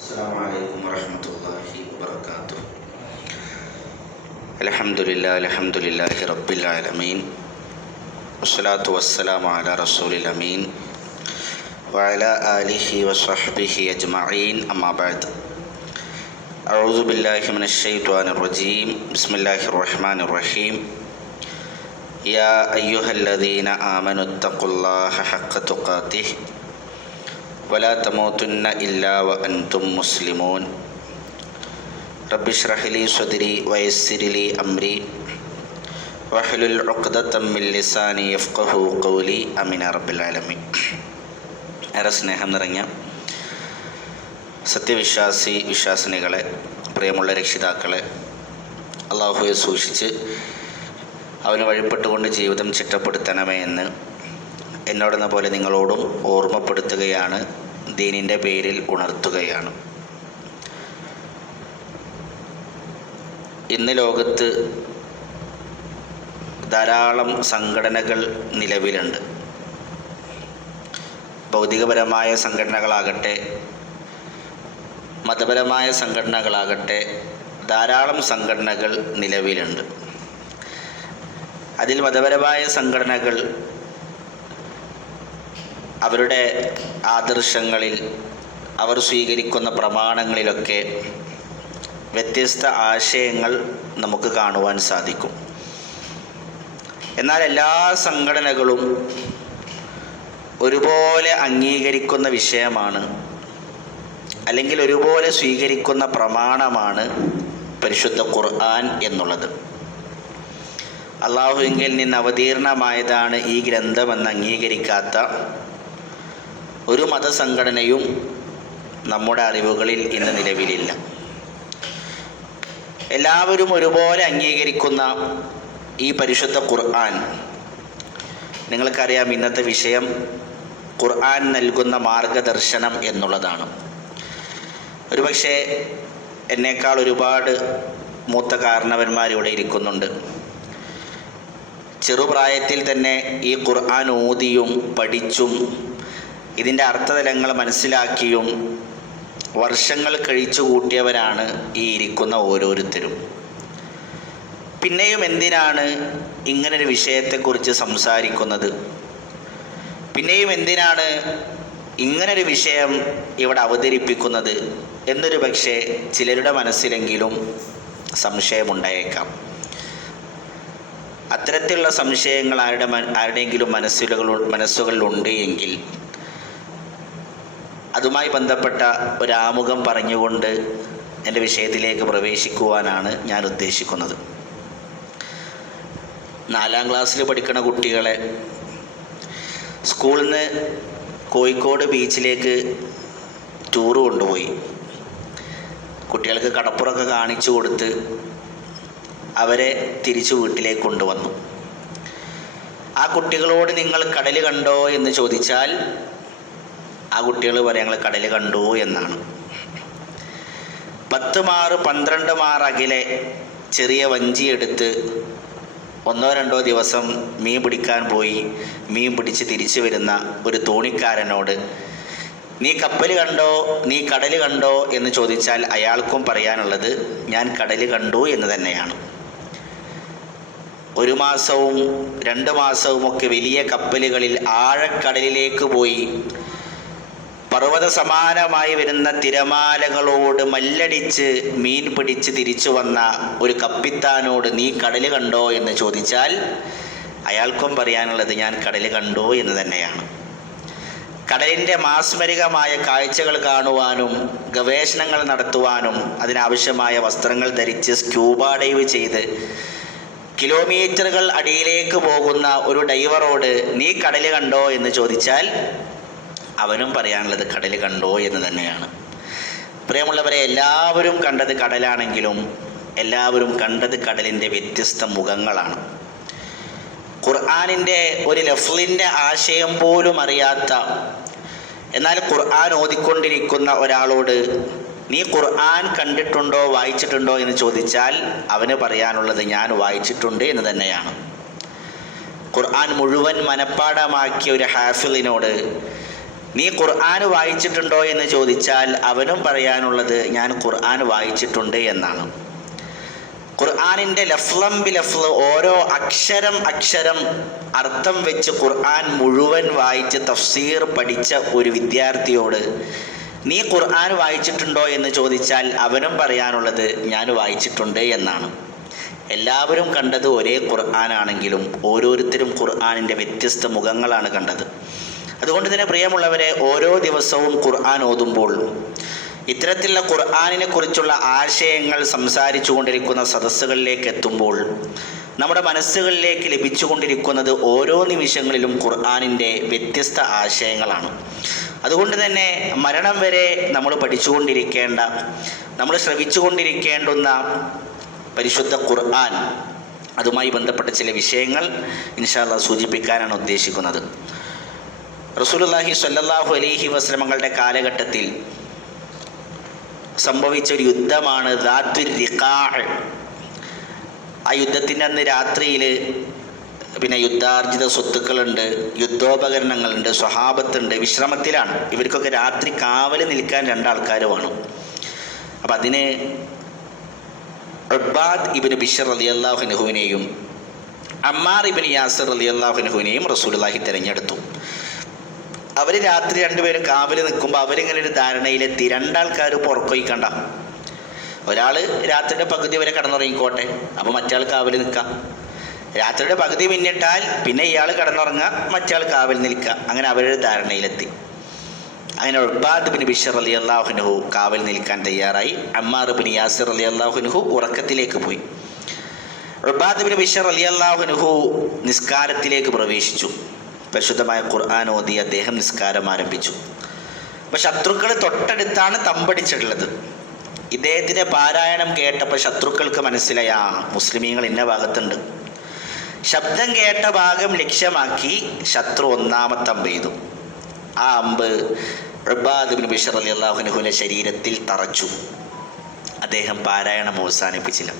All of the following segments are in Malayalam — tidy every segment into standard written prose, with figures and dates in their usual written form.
السلام عليكم ورحمة الله وبركاته. الحمد لله رب العالمين والصلاة والسلام على رسول الأمين وعلى آله وصحبه أجمعين أما بعد. أعوذ بالله من الشيطان الرجيم. بسم الله الرحمن الرحيم. يا أيها الذين آمنوا اتقوا الله حق تقاته ولا تموتن إلا وأنتم مسلمون. رب اشرح لي صدري ويسر لي أمري واحلل عقدة من لساني يفقهوا قولي. آمين يا رب العالمين. ഏറെ സ്നേഹം നിറഞ്ഞ വിശ്വാസിനികളെ, പ്രിയമുള്ള രക്ഷിതാക്കളെ, അള്ളാഹുവെ സൂക്ഷിച്ച് അവന് വഴിപ്പെട്ടുകൊണ്ട് ജീവിതം ചിട്ടപ്പെടുത്തണമേ എന്ന് എന്നോടെന്ന പോലെ നിങ്ങളോടും ഓർമ്മപ്പെടുത്തുകയാണ്, ദീനിൻ്റെ പേരിൽ ഉണർത്തുകയാണ്. ഇന്ന് ലോകത്ത് ധാരാളം സംഘടനകൾ നിലവിലുണ്ട്. ഭൗതികപരമായ സംഘടനകളാകട്ടെ, മതപരമായ സംഘടനകളാകട്ടെ, ധാരാളം സംഘടനകൾ നിലവിലുണ്ട്. അതിൽ മതപരമായ സംഘടനകൾ അവരുടെ ആദർശങ്ങളിൽ, അവർ സ്വീകരിക്കുന്ന പ്രമാണങ്ങളിലൊക്കെ വ്യത്യസ്ത ആശയങ്ങൾ നമുക്ക് കാണുവാൻ സാധിക്കും. എന്നാൽ എല്ലാ സംഘടനകളും ഒരുപോലെ അംഗീകരിക്കുന്ന വിഷയമാണ്, അല്ലെങ്കിൽ ഒരുപോലെ സ്വീകരിക്കുന്ന പ്രമാണമാണ് പരിശുദ്ധ ഖുർആൻ എന്നുള്ളത്. അള്ളാഹുവിങ്കിൽ നിന്ന് അവതീർണമായതാണ് ഈ ഗ്രന്ഥമെന്ന് അംഗീകരിക്കാത്ത ഒരു മതസംഘടനയും നമ്മുടെ അറിവുകളിൽ ഇന്ന് നിലവിലില്ല. എല്ലാവരും ഒരുപോലെ അംഗീകരിക്കുന്ന ഈ പരിശുദ്ധ ഖുർആൻ, നിങ്ങൾക്കറിയാം, ഇന്നത്തെ വിഷയം ഖുർആൻ നൽകുന്ന മാർഗദർശനം എന്നുള്ളതാണ്. ഒരുപക്ഷെ എന്നേക്കാൾ ഒരുപാട് മൂത്ത കാരണവന്മാരിവിടെ ഇരിക്കുന്നുണ്ട്. ചെറുപ്രായത്തിൽ തന്നെ ഈ ഖുർആൻ ഓതിയും പഠിച്ചും ഇതിൻ്റെ അർത്ഥതലങ്ങൾ മനസ്സിലാക്കിയും വർഷങ്ങൾ കഴിച്ചു കൂട്ടിയവരാണ് ഈ ഇരിക്കുന്ന ഓരോരുത്തരും. പിന്നെയും എന്തിനാണ് ഇങ്ങനൊരു വിഷയത്തെക്കുറിച്ച് സംസാരിക്കുന്നത്? പിന്നെയും എന്തിനാണ് ഇങ്ങനൊരു വിഷയം ഇവിടെ അവതരിപ്പിക്കുന്നത് എന്നൊരു പക്ഷേ ചിലരുടെ മനസ്സിലെങ്കിലും സംശയമുണ്ടായേക്കാം. അത്തരത്തിലുള്ള സംശയങ്ങൾ ആരുടെയെങ്കിലും മനസ്സുകളിലുണ്ട് എങ്കിൽ അതുമായി ബന്ധപ്പെട്ട ഒരാമുഖം പറഞ്ഞുകൊണ്ട് എൻ്റെ വിഷയത്തിലേക്ക് പ്രവേശിക്കുവാനാണ് ഞാൻ ഉദ്ദേശിക്കുന്നത്. 4ാം ക്ലാസ്സിൽ പഠിക്കുന്ന കുട്ടികളെ സ്കൂളിൽ നിന്ന് കോഴിക്കോട് ബീച്ചിലേക്ക് ടൂറ് കൊണ്ടുപോയി. കുട്ടികൾക്ക് കടപ്പുറമൊക്കെ കാണിച്ചു കൊടുത്ത് അവരെ തിരിച്ചു വീട്ടിലേക്ക് കൊണ്ടുവന്നു. ആ കുട്ടികളോട് നിങ്ങൾ കടൽ കണ്ടോ എന്ന് ചോദിച്ചാൽ ആ കുട്ടികൾ പറയും ഞങ്ങൾ കടൽ കണ്ടു എന്നാണ്. 10 മാർ 12 മാർ അകലെ ചെറിയ വഞ്ചിയെടുത്ത് 1-2 ദിവസം മീൻ പിടിക്കാൻ പോയി മീൻ പിടിച്ച് തിരിച്ചു വരുന്ന ഒരു തോണിക്കാരനോട് നീ കപ്പൽ കണ്ടോ, നീ കടൽ കണ്ടോ എന്ന് ചോദിച്ചാൽ അയാൾക്കും പറയാനുള്ളത് ഞാൻ കടൽ കണ്ടു എന്ന് തന്നെയാണ്. 1 മാസവും 2 മാസവും ഒക്കെ വലിയ കപ്പലുകളിൽ ആഴക്കടലിലേക്ക് പോയി പർവ്വത സമാനമായി വരുന്ന തിരമാലകളോട് മല്ലടിച്ച് മീൻ പിടിച്ച് തിരിച്ചു വന്ന ഒരു കപ്പിത്താനോട് നീ കടൽ കണ്ടോ എന്ന് ചോദിച്ചാൽ അയാൾക്കും പറയാനുള്ളത് ഞാൻ കടൽ കണ്ടു എന്ന് തന്നെയാണ്. കടലിൻ്റെ മാസ്മരികമായ കാഴ്ചകൾ കാണുവാനും ഗവേഷണങ്ങൾ നടത്തുവാനും അതിനാവശ്യമായ വസ്ത്രങ്ങൾ ധരിച്ച് സ്ക്യൂബ ഡൈവ് ചെയ്ത് കിലോമീറ്ററുകൾ അടിയിലേക്ക് പോകുന്ന ഒരു ഡൈവറോട് നീ കടൽ കണ്ടോ എന്ന് ചോദിച്ചാൽ അവനും പറയാനുള്ളത് കടൽ കണ്ടോ എന്ന് തന്നെയാണ്. പ്രിയമുള്ളവരെ, എല്ലാവരും കണ്ടത് കടലാണെങ്കിലും എല്ലാവരും കണ്ടത് കടലിൻ്റെ വ്യത്യസ്ത മുഖങ്ങളാണ്. ഖുർആനിൻ്റെ ഒരു ലഫ്ലിൻ്റെ ആശയം പോലും അറിയാത്ത, എന്നാൽ ഖുർആൻ ഓതിക്കൊണ്ടിരിക്കുന്ന ഒരാളോട് നീ ഖുർആൻ കണ്ടിട്ടുണ്ടോ, വായിച്ചിട്ടുണ്ടോ എന്ന് ചോദിച്ചാൽ അവന് പറയാനുള്ളത് ഞാൻ വായിച്ചിട്ടുണ്ട് എന്ന് തന്നെയാണ്. ഖുർആൻ മുഴുവൻ മനഃപ്പാഠമാക്കിയ ഒരു ഹാഫിളിനോട് നീ ഖുർആൻ വായിച്ചിട്ടുണ്ടോ എന്ന് ചോദിച്ചാൽ അവനും പറയാനുള്ളത് ഞാൻ ഖുർആൻ വായിച്ചിട്ടുണ്ട് എന്നാണ്. ഖുർആനിൻ്റെ ലഫ്ളം ബി ലഫ്ള് ഓരോ അക്ഷരം അർത്ഥം വെച്ച് ഖുർആൻ മുഴുവൻ വായിച്ച് തഫ്സീർ പഠിച്ച ഒരു വിദ്യാർത്ഥിയോട് നീ ഖുർആൻ വായിച്ചിട്ടുണ്ടോ എന്ന് ചോദിച്ചാൽ അവനും പറയാനുള്ളത് ഞാൻ വായിച്ചിട്ടുണ്ട് എന്നാണ്. എല്ലാവരും കണ്ടത് ഒരേ ഖുർആനാണെങ്കിലും ഓരോരുത്തരും ഖുർആനിൻ്റെ വ്യത്യസ്ത മുഖങ്ങളാണ് കണ്ടത്. അതുകൊണ്ട് തന്നെ പ്രിയമുള്ളവരെ, ഓരോ ദിവസവും ഖുർആൻ ഓതുമ്പോൾ ഇത്തരത്തിലുള്ള ഖുർആനിനെ കുറിച്ചുള്ള ആശയങ്ങൾ സംസാരിച്ചു കൊണ്ടിരിക്കുന്ന സദസ്സുകളിലേക്ക് എത്തുമ്പോൾ നമ്മുടെ മനസ്സുകളിലേക്ക് ലഭിച്ചുകൊണ്ടിരിക്കുന്നത് ഓരോ നിമിഷങ്ങളിലും ഖുർആനിൻ്റെ വ്യത്യസ്ത ആശയങ്ങളാണ്. അതുകൊണ്ട് തന്നെ മരണം വരെ നമ്മൾ പഠിച്ചുകൊണ്ടിരിക്കേണ്ട, നമ്മൾ ശ്രവിച്ചുകൊണ്ടിരിക്കേണ്ടുന്ന പരിശുദ്ധ ഖുർആൻ, അതുമായി ബന്ധപ്പെട്ട ചില വിഷയങ്ങൾ ഇൻഷാ അല്ലാഹ് സൂചിപ്പിക്കാനാണ് ഉദ്ദേശിക്കുന്നത്. റസൂലുള്ളാഹി സ്വല്ലല്ലാഹു അലൈഹി വസല്ലമയുടെ കാലഘട്ടത്തിൽ സംഭവിച്ച ഒരു യുദ്ധമാണ് ദാത്തുർ റിഖാഅ്. ആ യുദ്ധത്തിൻ്റെ അന്ന് രാത്രിയിൽ യുദ്ധാർജിത സ്വത്തുക്കളുണ്ട്, യുദ്ധോപകരണങ്ങളുണ്ട്, സ്വഹാബത്തുണ്ട്, വിശ്രമത്തിലാണ്. ഇവർക്കൊക്കെ രാത്രി കാവൽ നിൽക്കാൻ രണ്ടാൾക്കാർ വേണം. അപ്പം അതിന് ഉബാദ് ഇബ്നു ബിശ്ർ റളിയല്ലാഹു അൻഹുവിനെയും അമ്മാർ ഇബ്നു യാസിർ റളിയല്ലാഹു അൻഹുവിനെയും റസൂലുള്ളാഹി തിരഞ്ഞെടുത്തു. അവർ രാത്രി രണ്ടുപേരും കാവൽ നിൽക്കുമ്പോൾ അവരിങ്ങനെ ഒരു ധാരണയിലെത്തി, രണ്ടാൾക്കാർ പുറക്കൊയ്ക്കണ്ട, ഒരാൾ രാത്രിയുടെ പകുതി വരെ കിടന്നുറങ്ങിക്കോട്ടെ, അപ്പോൾ മറ്റേ കാവൽ നിൽക്കാം. രാത്രിയുടെ പകുതി പിന്നിട്ടാൽ പിന്നെ ഇയാൾ കിടന്നുറങ്ങുക, മറ്റേ കാവൽ നിൽക്കുക. അങ്ങനെ അവരൊരു ധാരണയിലെത്തി. അങ്ങനെ ഉബാദ് ഇബ്നു ബിശ്ർ റളിയല്ലാഹു അൻഹു കാവൽ നിൽക്കാൻ തയ്യാറായി. അമ്മാർ ഇബ്നു യാസിർ റളിയല്ലാഹു അൻഹു ഉറക്കത്തിലേക്ക് പോയി. ഉബാദ് ഇബ്നു ബിശ്ർ റളിയല്ലാഹു അൻഹു നിസ്കാരത്തിലേക്ക് പ്രവേശിച്ചു. പരിശുദ്ധമായ ഖുർആൻ ഓതി അദ്ദേഹം നിസ്കാരം ആരംഭിച്ചു. അപ്പോൾ ശത്രുക്കൾ തൊട്ടടുത്താണ് തമ്പടിച്ചിട്ടുള്ളത്. ഇദ്ദേഹത്തിൻ്റെ പാരായണം കേട്ടപ്പോൾ ശത്രുക്കൾക്ക് മനസ്സിലായി, മുസ്ലിമീങ്ങൾ ഇന്ന ഭാഗത്തുണ്ട്. ശബ്ദം കേട്ട ഭാഗം ലക്ഷ്യമാക്കി ശത്രു ഒന്നാമത്തെ അമ്പ് ചെയ്തു. ആ അമ്പ് ഉബാദ് ഇബ്നു ബിശ്ർ റളിയല്ലാഹു അൻഹുവിൻ്റെ ശരീരത്തിൽ തറച്ചു. അദ്ദേഹം പാരായണം അവസാനിപ്പിച്ചില്ല.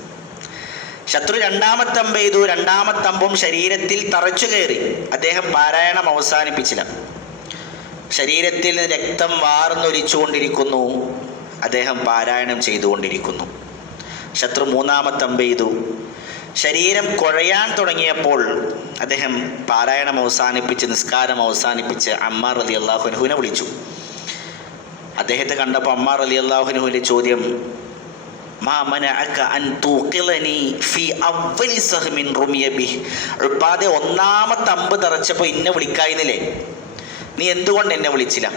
ശത്രു രണ്ടാമത്തെ അമ്പ് ചെയ്തു. രണ്ടാമത്തെ അമ്പും ശരീരത്തിൽ തറച്ചു കയറി. അദ്ദേഹം പാരായണം അവസാനിപ്പിച്ചില്ല. ശരീരത്തിൽ രക്തം വാർന്നൊലിച്ചുകൊണ്ടിരിക്കുന്നു. അദ്ദേഹം പാരായണം ചെയ്തുകൊണ്ടിരിക്കുന്നു. ശത്രു മൂന്നാമത്തെ അമ്പ് ചെയ്തു. ശരീരം കുഴയാൻ തുടങ്ങിയപ്പോൾ അദ്ദേഹം പാരായണം അവസാനിപ്പിച്ച് നിസ്കാരം അവസാനിപ്പിച്ച് അമ്മാർ റളിയല്ലാഹു അൻഹുവിനെ വിളിച്ചു. അദ്ദേഹത്തെ കണ്ടപ്പോൾ അമ്മാർ റളിയല്ലാഹു അൻഹുവിൻ്റെ ചോദ്യം, മാ മനഅക അൻ തൂഖിലനി ഫി അവ്വലി സഹ്മിൻ റുമിയ ബിഹി. ഉബാദെ, ഒന്നാമത്തെ അമ്പ് തറച്ചപ്പോൾ എന്നെ വിളിക്കായിരുന്നില്ലേ, നീ എന്തുകൊണ്ട് എന്നെ വിളിച്ചില്ല?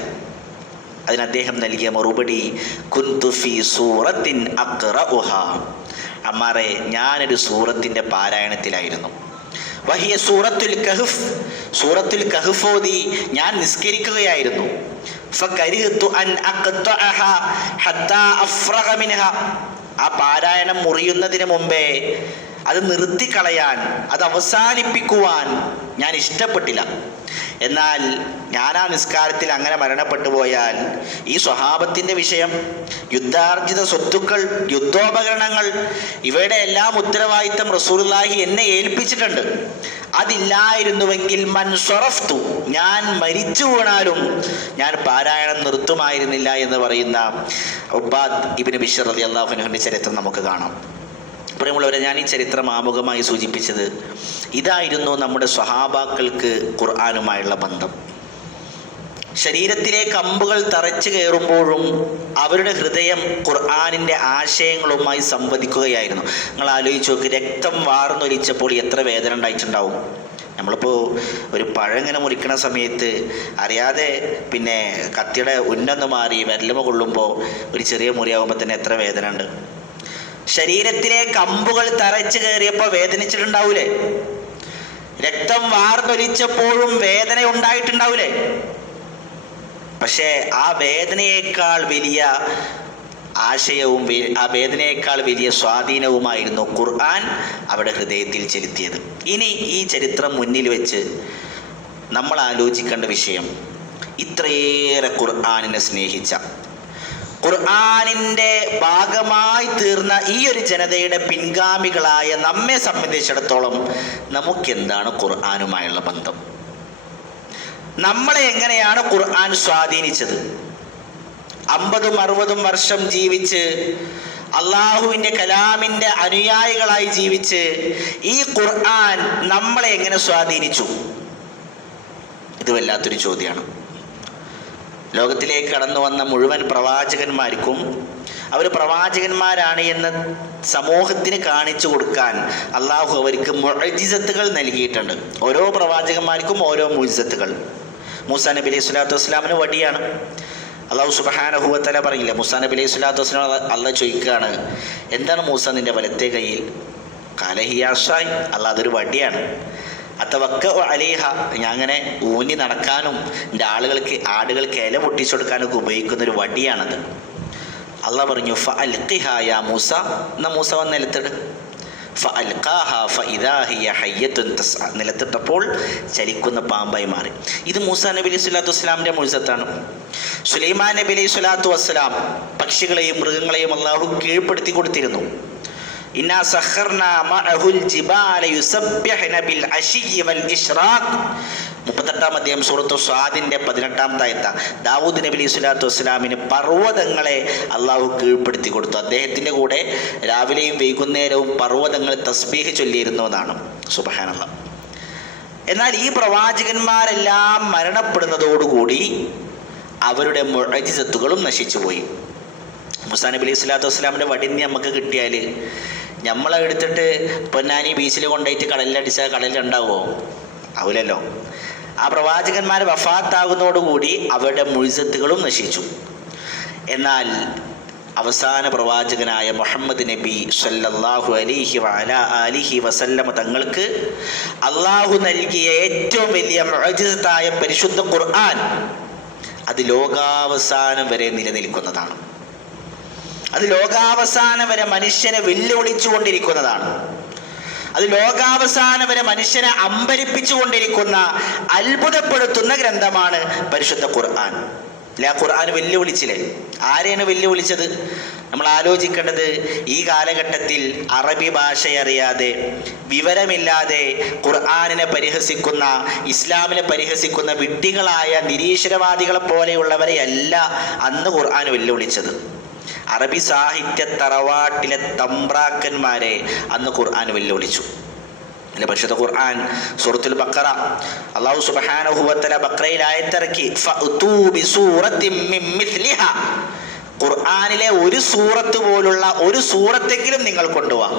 അതിന് അദ്ദേഹം നൽകിയ മറുപടി, കുന്തു ഫീ സൂറത്തിൻ അഖ്റഉഹാ. അമ്മാറെ, ഞാനൊരു സൂറത്തിൻ്റെ പാരായണത്തിലായിരുന്നു. വഹിയ സൂറത്തുൽ കഹ്ഫ്. സൂറത്തുൽ കഹ്ഫ് ഓതി ഞാൻ നിസ്കരിക്കുകയായിരുന്നു. ഫകരിഹ്തു അൻ അഖ്തഅഹാ ഹത്താ അഫ്റഗ മിൻഹാ. ആ പാരായണം മുറിയുന്നതിന് മുമ്പേ അത് നിർത്തിക്കളയാൻ, അത് അവസാനിപ്പിക്കുവാൻ ഞാൻ ഇഷ്ടപ്പെട്ടില്ല. എന്നാൽ ഞാൻ ആ നിസ്കാരത്തിൽ അങ്ങനെ മരണപ്പെട്ടു പോയാൽ ഈ സ്വഹാബത്തിൻ്റെ വിഷയം, യുദ്ധാർജിത സ്വത്തുക്കൾ, യുദ്ധോപകരണങ്ങൾ, ഇവയുടെ എല്ലാം ഉത്തരവാദിത്തം റസൂലുള്ളാഹി എന്നെ ഏൽപ്പിച്ചിട്ടുണ്ട്. അതില്ലായിരുന്നുവെങ്കിൽ മൻസറഫ്തു, ഞാൻ മരിച്ചു വീണാലും ഞാൻ പാരായണം നിർത്തുമായിരുന്നില്ല എന്ന് പറയുന്ന ഉബാദ് ഇബ്നു ബിശ്ർ റളിയല്ലാഹു അൻഹുവിൻ്റെ ചരിത്രം നമുക്ക് കാണാം. പ്രിയമുള്ളവരെ, ഞാൻ ഈ ചരിത്രം ആമുഖമായി സൂചിപ്പിച്ചത് ഇതായിരുന്നു നമ്മുടെ സ്വഹാബാക്കൾക്ക് ഖുർആനുമായുള്ള ബന്ധം. ശരീരത്തിലേക്ക് അമ്പുകൾ തറച്ചു കയറുമ്പോഴും അവരുടെ ഹൃദയം ഖുർആനിൻ്റെ ആശയങ്ങളുമായി സംവദിക്കുകയായിരുന്നു. നിങ്ങൾ ആലോചിച്ച് നോക്ക്, രക്തം വാർന്നൊലിച്ചപ്പോൾ എത്ര വേദന ഉണ്ടായിട്ടുണ്ടാവും. നമ്മളിപ്പോൾ ഒരു പഴം ഇങ്ങനെ മുറിക്കണ സമയത്ത് അറിയാതെ കത്തിയുടെ ഉന്നൊന്ന് മാറി വിരലുമ കൊള്ളുമ്പോൾ ഒരു ചെറിയ മുറിയാകുമ്പോൾ തന്നെ എത്ര വേദന ഉണ്ട്. ശരീരത്തിലേക്ക് അമ്പുകൾ തറച്ചു കയറിയപ്പോൾ വേദനിച്ചിട്ടുണ്ടാവൂലേ? രക്തം വാർന്നൊലിച്ചപ്പോഴും വേദന ഉണ്ടായിട്ടുണ്ടാവൂലേ? പക്ഷേ ആ വേദനയേക്കാൾ വലിയ ആശയവും ആ വേദനയേക്കാൾ വലിയ സ്വാധീനവുമായിരുന്നു ഖുർആൻ അവിടെ ഹൃദയത്തിൽ ചെലുത്തിയത്. ഇനി ഈ ചരിത്രം മുന്നിൽ വെച്ച് നമ്മൾ ആലോചിക്കേണ്ട വിഷയം, ഇത്രയേറെ ഖുർആനിനെ സ്നേഹിച്ച, ഖുർആനിൻ്റെ ഭാഗമായി തീർന്ന ഈ ഒരു ജനതയുടെ പിൻഗാമികളായ നമ്മെ സംബന്ധിച്ചിടത്തോളം നമുക്കെന്താണ് ഖുർആനുമായുള്ള ബന്ധം? നമ്മളെ എങ്ങനെയാണ് ഖുർആൻ സ്വാധീനിച്ചത്? 50-60 വർഷം ജീവിച്ച് അള്ളാഹുവിൻ്റെ കലാമിൻ്റെ അനുയായികളായി ജീവിച്ച് ഈ ഖുർആൻ നമ്മളെ എങ്ങനെ സ്വാധീനിച്ചു? ഇത് വല്ലാത്തൊരു ചോദ്യമാണ്. ലോകത്തിലേക്ക് കടന്നു വന്ന മുഴുവൻ പ്രവാചകന്മാർക്കും അവർ പ്രവാചകന്മാരാണ് എന്ന് സമൂഹത്തിന് കാണിച്ചു കൊടുക്കാൻ അള്ളാഹു അവർക്ക് മുഅ്ജിസത്തുകൾ നൽകിയിട്ടുണ്ട്. ഓരോ പ്രവാചകന്മാർക്കും ഓരോ മുഅ്ജിസത്തുകൾ. മൂസാ നബി അലൈഹി സ്വലാത്തു വസ്സലാമിന് വടിയാണ്. അള്ളാഹു സുബ്ഹാനഹു വ തആല പറഞ്ഞില്ല, മൂസാ നബി അലൈഹി സ്വലാത്തു വസ്സലാം അള്ളാഹ് ചോദിക്കുകയാണ്, എന്താണ് മൂസ നിൻ്റെ വലത്തെ കയ്യിൽ? ഖാല ഹിയ അസ്സായി, അള്ളാഹ് അതൊരു വടിയാണ്. അതവക്ക അലൈഹ, ഞാൻ അങ്ങനെ ഊന്നി നടക്കാനും എൻ്റെ ആടുകൾക്ക് ഇല പൊട്ടിച്ചു കൊടുക്കാനൊക്കെ ഉപയോഗിക്കുന്നൊരു വടിയാണത്. അള്ളാഹ് പറഞ്ഞു ഫഅൽഖിഹ യാ മൂസ, എന്നാ മൂസ വന്ന് നിലത്തിട്. ഫഅൽഖാഹ ഫഇദാ ഹിയ ഹയ്യത്തുൻ തസ്അ, നിലത്തിട്ടപ്പോൾ ചലിക്കുന്ന പാമ്പായി മാറി. ഇത് മൂസാ നബി അലൈഹി സ്വലാത്തു വസ്സലാമിൻ്റെ മുഅ്ജിസത്താണ്. സുലൈമാൻ നബി അലൈഹി സ്വലാത്തു വസ്സലാം പക്ഷികളെയും മൃഗങ്ങളെയും അള്ളാഹു കീഴ്പ്പെടുത്തി കൊടുത്തിരുന്നു. ഇന്നാ സഖർനാ മഅഹുൽ ജിബാല യുസബ്ബിഹ്ന ബിൽ അശിയ്യി വൽ ഇശ്റാഖ്. 38-ാം അധ്യായം സൂറത്തു സ്വാദിൻ്റെ 18-ാമത്തെ ആയത്ത്. ദാവൂദ് നബി അലൈഹി സ്വലാത്തു വസ്സലാമിന് പർവ്വതങ്ങളെ അള്ളാഹു കീഴ്പ്പെടുത്തി കൊടുത്തു. അദ്ദേഹത്തിൻ്റെ കൂടെ രാവിലെയും വൈകുന്നേരവും പർവ്വതങ്ങൾ തസ്ബീഹ് ചൊല്ലിയിരുന്നു എന്നാണ്. സുബ്ഹാനല്ലാഹ്. എന്നാൽ ഈ പ്രവാചകന്മാരെല്ലാം മരണപ്പെടുന്നതോടുകൂടി അവരുടെ മുഅ്ജിസത്തുകളും നശിച്ചുപോയി. മൂസാ നബി അലൈഹി സ്വലാത്തു വസ്സലാമിൻ്റെ വടിഞ്ഞ് നമുക്ക് കിട്ടിയാൽ നമ്മളെ എടുത്തിട്ട് പൊന്നാനി ബീച്ചിൽ കൊണ്ടുപോയിട്ട് കടലിലടിച്ചാൽ കടലിലുണ്ടാവുമോ? ആവില്ലല്ലോ. ആ പ്രവാചകന്മാർ വഫാത്താകുന്നതോടുകൂടി അവരുടെ മുഅ്ജിസത്തുകളും നശിച്ചു. എന്നാൽ അവസാന പ്രവാചകനായ മുഹമ്മദ് നബി സല്ലല്ലാഹു അലൈഹി വഅലാ ആലിഹി വസല്ലമ തങ്ങൾക്ക് അള്ളാഹു നൽകിയ ഏറ്റവും വലിയ മുഅ്ജിസത്തായ പരിശുദ്ധ ഖുർആൻ അത് ലോകാവസാനം വരെ നിലനിൽക്കുന്നതാണ്. അത് ലോകാവസാനം വരെ മനുഷ്യനെ വെല്ലുവിളിച്ചു കൊണ്ടിരിക്കുന്നതാണ്. അത് ലോകാവസാനം വരെ മനുഷ്യനെ അമ്പരിപ്പിച്ചുകൊണ്ടിരിക്കുന്ന അത്ഭുതപ്പെടുത്തുന്ന ഗ്രന്ഥമാണ് പരിശുദ്ധ ഖുർആൻ. അല്ലെ, ആ ഖുർആൻ വെല്ലുവിളിച്ചില്ലേ? ആരെയാണ് വെല്ലുവിളിച്ചത്? നമ്മൾ ആലോചിക്കേണ്ടത്, ഈ കാലഘട്ടത്തിൽ അറബി ഭാഷയറിയാതെ വിവരമില്ലാതെ ഖുർആനിനെ പരിഹസിക്കുന്ന, ഇസ്ലാമിനെ പരിഹസിക്കുന്ന വിഡ്ഢികളായ നിരീശ്വരവാദികളെ പോലെയുള്ളവരെയല്ല അന്ന് ഖുർആൻ വെല്ലുവിളിച്ചത്. അറബി സാഹിത്യ തറവാട്ടിലെ തമ്പ്രാക്കന്മാരെ അന്ന് ഖുർആൻ വെല്ലുവിളിച്ചു. അല്ലെ, പരിശുദ്ധ ഖുർആൻ സൂറത്തുൽ ബഖറ അല്ലാഹു സുബ്ഹാനഹു വ തആല ബഖറയിൽ ആയത്തിറക്കി ഫഅ്തൂ ബിസൂറത്തിൻ മിൻ മിസ്ലിഹാ, ഖുർആനിലെ ഒരു സൂറത്ത് പോലുള്ള ഒരു സൂറത്തെങ്കിലും നിങ്ങൾ കൊണ്ടുവാ.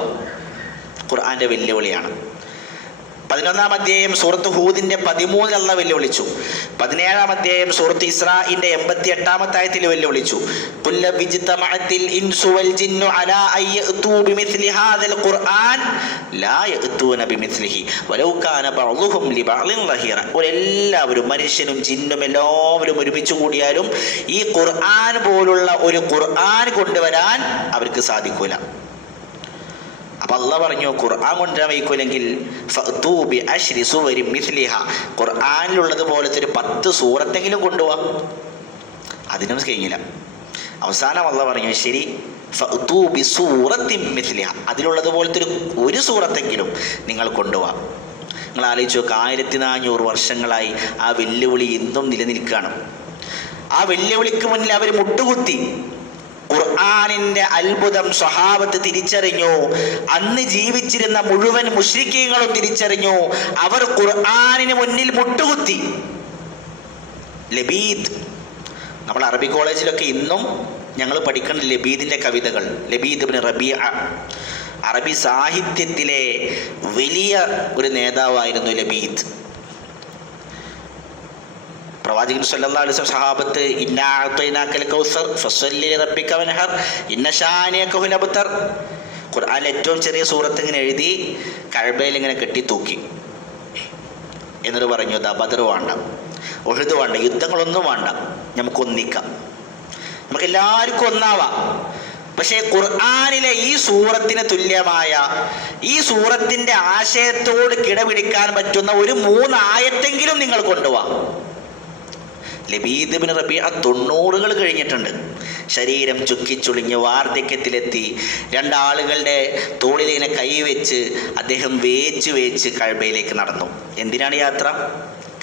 ഖുർആന്റെ വെല്ലുവിളിയാണ്. 11-ാം അധ്യായം സൂറത്ത് ഹൂദിന്റെ 13 അല്ലാഹ് വെല്ലുവിളിച്ചു. 17-ാം അധ്യായം സൂറത്ത് ഇസ്രാഇന്റെ 88-ാമത്തെ ആയത്തിൽ വെല്ലുവിളിച്ചു. ഖുൽ ബിജ്തമഅത്തിൽ ഇൻസു വൽ ജിന്നു അലാ അയഅതു ബിമിസ്ലി ഹാദൽ ഖുർആൻ ലാ യഅതൂന ബിമിസ്ലിഹി വലൗ കാന ബഅ്ദുഹും ലിബഅ്ദിൻ ലഹീറ. എല്ലാവരും, മനുഷ്യനും ജിന്നും എല്ലാവരും ഒരുമിച്ച് കൂടിയാലും ഈ ഖുർആൻ പോലുള്ള ഒരു ഖുർആൻ കൊണ്ടുവരാൻ അവർക്ക് സാധിക്കൂല. അപ്പം അള്ളാഹ് പറഞ്ഞു, ഖുർആൻ കൊണ്ടുവരാൻ വയ്ക്കൂലെങ്കിൽ ഫഅ്തൂ ബിഅശ്രി സുവരിൻ മിസ്ലിഹാ, ഖുർആനിലുള്ളത് പോലത്തെ ഒരു 10 സൂറത്തെങ്കിലും കൊണ്ടുപോവാ. അതിനും കഴിഞ്ഞില്ല. അവസാനം അള്ളാഹ് പറഞ്ഞു, ശരി, ഫഅ്തൂ ബിസൂറത്തിൻ മിസ്ലിഹാ, അതിലുള്ളത് പോലത്തെ ഒരു സൂറത്തെങ്കിലും നിങ്ങൾ കൊണ്ടുപോവാ. നിങ്ങൾ ആലോചിച്ച് നോക്കുക, 1400 വർഷങ്ങളായി ആ വെല്ലുവിളി ഇന്നും നിലനിൽക്കുകയാണ്. ആ വെല്ലുവിളിക്ക് മുന്നിൽ അവർ മുട്ടുകുത്തി. ഖുർആനിന്റെ അത്ഭുതം സ്വഹാബത്ത് തിരിച്ചറിഞ്ഞു. അന്ന് ജീവിച്ചിരുന്ന മുഴുവൻ മുശ്രിക്കീങ്ങളും തിരിച്ചറിഞ്ഞു. അവർ ഖുർആനിന് മുന്നിൽ മുട്ടുകുത്തി. ലബീദ്, നമ്മൾ അറബി കോളേജിലൊക്കെ ഇന്നും ഞങ്ങൾ പഠിക്കുന്ന ലബീദിന്റെ കവിതകൾ. ലബീദ് ഇബ്നു റബീഅ അറബി സാഹിത്യത്തിലെ വലിയ ഒരു നേതാവായിരുന്നു ലബീദ്. പ്രവാചകൻ സല്ലല്ലാഹു അലൈഹി വസല്ലം സഹാബത്ത് ഇന്നാ അഅ്തൈനാകൽ കൗസർ ഫസല്ലി ലിറബ്ബിക വൻഹർ ഇന്ന ശാനിയക ഹുൽ അബ്തർ, ഖുർആനിലെ ഏറ്റവും ചെറിയ സൂറത്ത് ഇങ്ങനെ എഴുതി കഅബയിൽ ഇങ്ങനെ കെട്ടി തൂക്കി. എന്നിട്ട് പറഞ്ഞു, ദാ ബദർ വേണ്ട, ഉഹദ് വേണ്ട, യുദ്ധങ്ങളൊന്നും വേണ്ട, നമുക്ക് ഒന്നിക്കാം, നമുക്ക് എല്ലാവർക്കും ഒന്നാവാം. പക്ഷേ ഖുർആനിലെ ഈ സൂറത്തിന് തുല്യമായ, ഈ സൂറത്തിന്റെ ആശയത്തോട് കിടപിടിക്കാൻ പറ്റുന്ന ഒരു 3 ആയത്തെങ്കിലും നിങ്ങൾ കൊണ്ടുപോവാ. ലബീദ് ഇബ്നു റബീഅ 90 കഴിഞ്ഞിട്ടുണ്ട്. ശരീരം ചുക്കിച്ചുളിഞ്ഞ് വാർദ്ധക്യത്തിലെത്തി. 2 ആളുകളുടെ തോളിലിങ്ങനെ കൈവച്ച് അദ്ദേഹം വേച്ച് കഅബയിലേക്ക് നടന്നു. എന്തിനാണ് യാത്ര?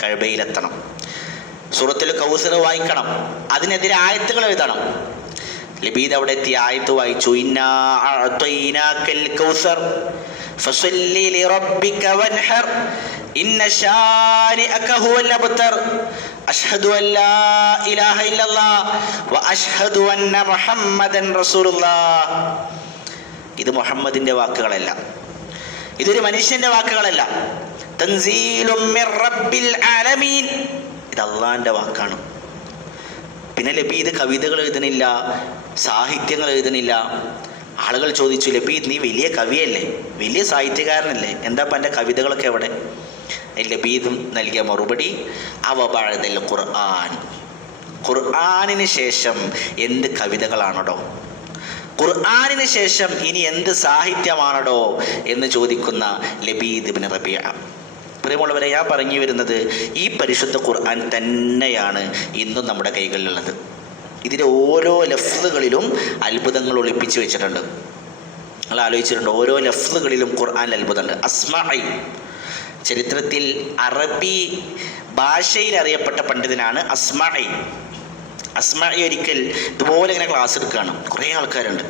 കഅബയിലെത്തണം. സൂറത്തുൽ കൗസർ വായിക്കണം, അതിനെതിരെ ആയത്തുകൾ എഴുതണം. ലബീദ് അവിടെ എത്തിയ ആയത്ത് വായിച്ചു, ഇന്നാ അഅ്തൈനാക്കൽ കൗസർ ഫസല്ലി ലിറബ്ബിക വൻഹർ ഇന്ന ശാനിഅക ഹുവൽ അബ്തർ അഷ്ഹദു അൻ ലാ ഇലാഹ ഇല്ലല്ലാഹ് വ അഷ്ഹദു അന്ന മുഹമ്മദൻ റസൂലുള്ളാഹ്. ഇത് മുഹമ്മദിന്റെ വാക്കുകളല്ല, ഇതൊരു മനുഷ്യന്റെ വാക്കുകളല്ല. തൻസീലും മിർ റബ്ബിൽ ആലമീൻ, ഇത് അള്ളാഹിന്റെ വാക്കാണ്. പിന്നെ ലബീദ് കവിതകൾ എഴുതണില്ല, സാഹിത്യങ്ങൾ എഴുതണില്ല. ആളുകൾ ചോദിച്ചു, ലബീദ് നീ വലിയ കവിയല്ലേ, വലിയ സാഹിത്യകാരനല്ലേ, എന്താ ഇപ്പം എൻ്റെ കവിതകളൊക്കെ എവിടെ? ലബീദും നൽകിയ മറുപടി, അവ ബഅദൽ ഖുർആൻ, ഖുർആനിന് ശേഷം എന്ത് കവിതകളാണോ, ഖുർആനിന് ശേഷം ഇനി എന്ത് സാഹിത്യമാണോ എന്ന് ചോദിക്കുന്ന ലബീദ് ഇബ്നു റബീഅ. പ്രിയമുള്ളവരെ, ഞാൻ പറഞ്ഞു വരുന്നത് ഈ പരിശുദ്ധ ഖുർആൻ തന്നെയാണ് ഇന്നും നമ്മുടെ കൈകളിലുള്ളത്. ഇതിൻ്റെ ഓരോ ലഫ്ലുകളിലും അത്ഭുതങ്ങൾ ഒളിപ്പിച്ച് വെച്ചിട്ടുണ്ട്. നിങ്ങൾ ആലോചിച്ചിട്ടുണ്ട്, ഓരോ ലഫ്ലുകളിലും ഖുർആനിൽ അത്ഭുതമുണ്ട്. അസ്മഈ, ചരിത്രത്തിൽ അറബി ഭാഷയിൽ അറിയപ്പെട്ട പണ്ഡിതനാണ് അസ്മഈ. അസ്മഈ ഒരിക്കൽ ഇതുപോലെ ഇങ്ങനെ ക്ലാസ് എടുക്കുകയാണ്, കുറേ ആൾക്കാരുണ്ട്.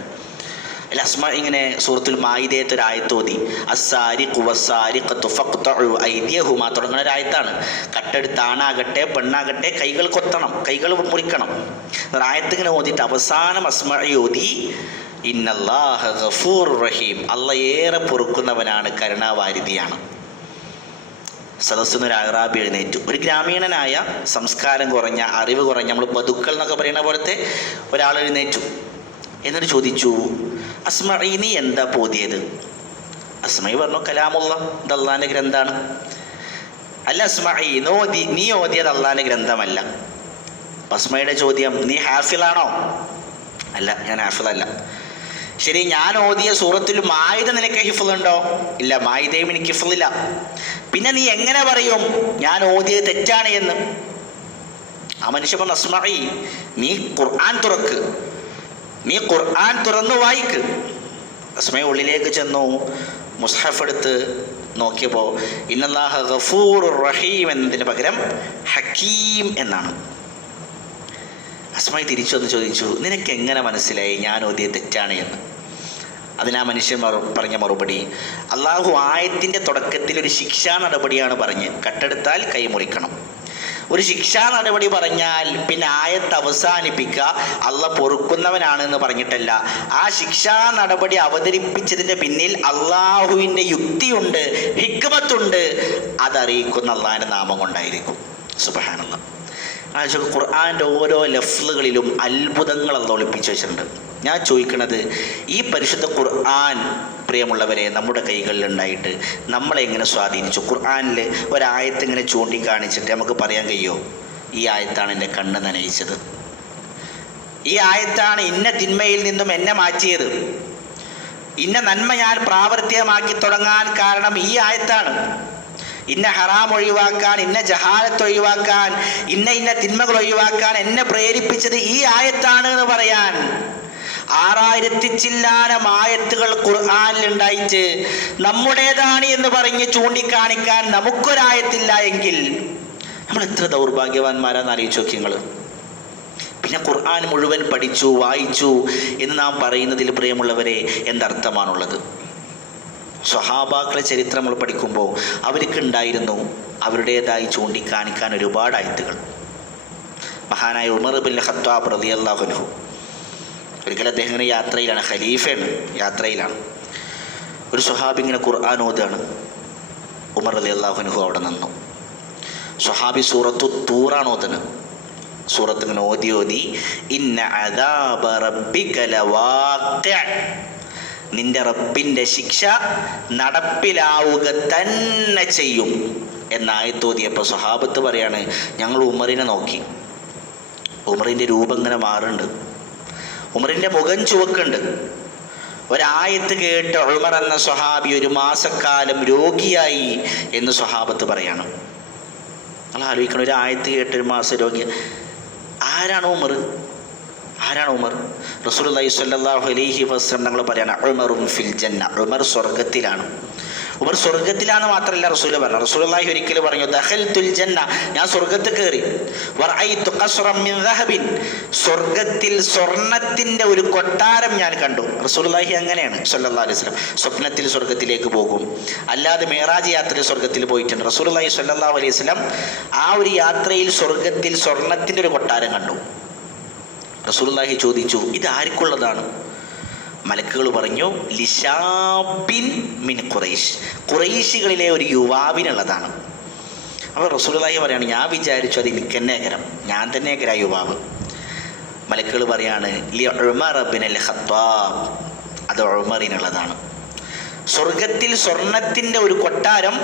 അല്ല, അസ്മഈ ഇങ്ങനെ സൂറത്തുൽ മാഇദയത്തെ ഒരു ആയത്ത് ഓതി, അസ്സാരിഖു വസ്സാരിഖത്തു ഫഖ്തഉ ഐദിയഹുമാ തുടങ്ങുന്ന ഒരു ആയത്താണ്. കട്ടെടുത്ത് ആണാകട്ടെ പെണ്ണാകട്ടെ കൈകൾ കൊത്തണം, കൈകൾ മുറിക്കണം. ആയത്ത് ഇങ്ങനെ ഓതിയിട്ട് അവസാനം അസ്മഈ ഓതി, ഇന്നല്ലാഹ ഗഫൂറുർ റഹീം, അല്ലാഹ് ഏറെ പൊറുക്കുന്നവനാണ്, കരുണാവാരിധിയാണ്. സദസ്സിനൊരു അഅറാബി എഴുന്നേറ്റു. ഒരു ഗ്രാമീണനായ സംസ്കാരം കുറഞ്ഞ, അറിവ് കുറഞ്ഞ, നമ്മൾ ബതുക്കൾ എന്നൊക്കെ പറയുന്ന പോലത്തെ ഒരാൾ എഴുന്നേറ്റു. എന്നിട്ട് ചോദിച്ചു, അസ്മഈ നീ എന്താ പോതിയത്? അസ്മഈ പറഞ്ഞു, കലാമുള്ള, ഇത് അള്ളാഹിൻ്റെ ഗ്രന്ഥാണ്. അല്ല അസ്മഈ, നീ ഓതിയത് അള്ളാഹിൻ്റെ ഗ്രന്ഥമല്ല. അസ്മയുടെ ചോദ്യം, നീ ഹാഫിളാണോ? അല്ല, ഞാൻ ഹാഫിളല്ല. ശരി, ഞാൻ ഓതിയ സൂറത്തുൽ മാഇദ നിനക്ക് ഹിഫ്ളുണ്ടോ? ഇല്ല, മാഇദയും എനിക്ക് ഹിഫ്ളില്ല. പിന്നെ നീ എങ്ങനെ പറയും ഞാൻ ഓതിയത് തെറ്റാണ് എന്ന്? ആ മനുഷ്യൻ പറഞ്ഞു, അസ്മഈ നീ ഖുർആൻ തുറക്ക്, നീ ഖുർആൻ തുറന്നു വായിക്ക്. അസ്മഈ ഉള്ളിലേക്ക് ചെന്നു, മുസ്ഹഫ് എടുത്ത് നോക്കിയപ്പോൾ ഇന്നല്ലാഹ ഗഫൂറുർ റഹീം എന്നതിന് പകരം ഹക്കീം എന്നാണ്. അസ്മഈ തിരിച്ചു വന്ന് ചോദിച്ചു, നിനക്ക് എങ്ങനെ മനസ്സിലായി ഞാൻ ഓതിയത് തെറ്റാണ് എന്ന്? അതിനാ മനുഷ്യൻ പറഞ്ഞ മറുപടി, അള്ളാഹു ആയത്തിൻ്റെ തുടക്കത്തിൽ ഒരു ശിക്ഷാ നടപടിയാണ് പറഞ്ഞ്, കട്ടെടുത്താൽ കൈ മുറിക്കണം. ഒരു ശിക്ഷാ നടപടി പറഞ്ഞാൽ പിന്നെ ആയത്ത് അവസാനിപ്പിക്കുക അള്ളാഹ് പൊറുക്കുന്നവനാണെന്ന് പറഞ്ഞിട്ടല്ല. ആ ശിക്ഷാ നടപടി അവതരിപ്പിച്ചതിൻ്റെ പിന്നിൽ അള്ളാഹുവിൻ്റെ യുക്തിയുണ്ട്, ഹിക്മത്തുണ്ട്. അതറിയിക്കുന്ന അള്ളാഹിൻ്റെ നാമം കൊണ്ടായിരിക്കും. സുബ്ഹാനല്ലാഹ്. ഖുർആൻ്റെ ഓരോ ലഫ്ലുകളിലും അത്ഭുതങ്ങൾ അള്ളാഹ് ഒളിപ്പിച്ച് വെച്ചിട്ടുണ്ട്. ഞാൻ ചോദിക്കുന്നത്, ഈ പരിശുദ്ധ ഖുർആൻ പ്രിയമുള്ളവരെ നമ്മുടെ കൈകളിലുണ്ടായിട്ട് നമ്മളെ എങ്ങനെ സ്വാധീനിച്ചു? ഖുർആനിൽ ഒരായത്ത് ഇങ്ങനെ ചൂണ്ടിക്കാണിച്ചിട്ട് നമുക്ക് പറയാൻ കഴിയുമോ, ഈ ആയത്താണ് എൻ്റെ കണ്ണ് നനയിച്ചത്, ഈ ആയത്താണ് ഇന്ന തിന്മയിൽ നിന്നും എന്നെ മാറ്റിയത്, ഇന്ന നന്മ ഞാൻ പ്രാവർത്തികമാക്കി തുടങ്ങാൻ കാരണം ഈ ആയത്താണ്, ഇന്ന ഹറാം ഒഴിവാക്കാൻ, ഇന്ന ജഹാലത്ത് ഒഴിവാക്കാൻ, ഇന്ന തിന്മകൾ ഒഴിവാക്കാൻ എന്നെ പ്രേരിപ്പിച്ചത് ഈ ആയത്താണ് എന്ന് പറയാൻ 6000 ചില്ലാനം ആയത്തുകൾ ഖുർആനിലുണ്ടായിട്ട് നമ്മുടേതാണ് എന്ന് പറഞ്ഞ് ചൂണ്ടിക്കാണിക്കാൻ നമുക്കൊരായത്തില്ല എങ്കിൽ നമ്മൾ എത്ര ദൗർഭാഗ്യവാന്മാരാന്ന് ആലോചിച്ച് നോക്കി നിങ്ങൾ. പിന്നെ ഖുർആൻ മുഴുവൻ പഠിച്ചു വായിച്ചു എന്ന് നാം പറയുന്നതിൽ പ്രിയമുള്ളവരെ എന്തർത്ഥമാണുള്ളത്? സ്വഹാബാക്കളെ ചരിത്രം നമ്മൾ പഠിക്കുമ്പോൾ അവർക്കുണ്ടായിരുന്നു അവരുടേതായി ചൂണ്ടിക്കാണിക്കാൻ ഒരുപാട് ആയത്തുകൾ. മഹാനായ ഉമർ ബിൻ ഖത്താബ് റളിയല്ലാഹു അൻഹു ഒരിക്കൽ അദ്ദേഹം ഇങ്ങനെ യാത്രയിലാണ്, ഖലീഫയാണ്, യാത്രയിലാണ്. ഒരു സ്വഹാബി ഇങ്ങനെ ഖുർആൻ ഓതുകയാണ്. ഉമർ റളിയല്ലാഹു അൻഹു അവിടെ നിന്നു. സ്വഹാബി സൂറത്തു തൂറാണ് ഓതുന്നത്. സൂറത്ത് ഇങ്ങനെ ഓതി ഇന്ന അദാബ റബ്ബിക ലവാഖിഅ, നിന്റെ റബ്ബിൻ്റെ ശിക്ഷ നടപ്പിലാവുക തന്നെ ചെയ്യും എന്നായത്തോതിയപ്പോൾ സ്വഹാബത്ത് പറയാണ്, ഞങ്ങൾ ഉമറിനെ നോക്കി, ഉമറിൻ്റെ രൂപം ഇങ്ങനെ മാറുന്നുണ്ട്, ഉമറിൻ്റെ മുഖം ചുവക്കുണ്ട്. ഒരായത്ത് കേട്ട് ഉമർ എന്ന സ്വഹാബി 1 മാസക്കാലം രോഗിയായി എന്ന് സ്വഹാബത്ത് പറയാണ്. നമ്മൾ ആലോചിക്കണം, ഒരു ആയത്ത് കേട്ട് 1 മാസം രോഗി. ആരാണ് ഉമർ? ആരാണ് ഉമർ? റസൂലുള്ളാഹി സ്വല്ലല്ലാഹു അലൈഹി വസല്ലം ഞങ്ങൾ പറയാണ്, ഉമറുൻ ഫിൽ ജന്ന, ഉമർ സ്വർഗത്തിലാണ്. ഉമർ സ്വർഗത്തിലാന്ന് മാത്രമല്ല റസൂൽ പറഞ്ഞു. റസൂലുള്ളാഹി ഒരിക്കൽ പറഞ്ഞു, ദഖൽതുൽ ജന്ന, ഞാൻ സ്വർഗത്തിൽ കയറി, വറഅയ്തു ഖസ്റൻ മിൻ ദഹബിൻ, സ്വർഗത്തിൽ സ്വർണത്തിന്റെ ഒരു കൊട്ടാരം ഞാൻ കണ്ടു. റസൂലുള്ളാഹി അങ്ങനെയാണ് സ്വല്ലല്ലാഹു അലൈഹി വസല്ലം, സ്വപ്നത്തിൽ സ്വർഗത്തിലേക്ക് പോകും, അല്ലാതെ മേറാജ് യാത്രയിൽ സ്വർഗത്തിൽ പോയിട്ടുണ്ട്. റസൂലുള്ളാഹി സ്വല്ലല്ലാഹു അലൈഹി വസല്ലം ആ ഒരു യാത്രയിൽ സ്വർഗത്തിൽ സ്വർണത്തിന്റെ ഒരു കൊട്ടാരം കണ്ടു. റസൂലുള്ളാഹി ചോദിച്ചു, ഇത് ആർക്കുള്ളതാണ്? മലക്കുകൾ പറഞ്ഞു, ലിശാബിൻ മിൻ ഖുറൈശ്, ഖുറൈശികളിലെ ഒരു യുവാവിനുള്ളതാണ്. അപ്പോൾ റസൂലുള്ളാഹി പറയാണ്, ഞാൻ വിചാരിച്ചു അത് എനിക്ക് തന്നെ കരം, ഞാൻ തന്നെ കരാ യുവാവ്. മലക്കുകൾ പറയാണ്, ലി ഉമർ ഇബ്നുൽ ഖത്താബ്, അത് ഉമറിനുള്ളതാണ്. സ്വർഗത്തിൽ സ്വർണത്തിൻ്റെ ഒരു കൊട്ടാരം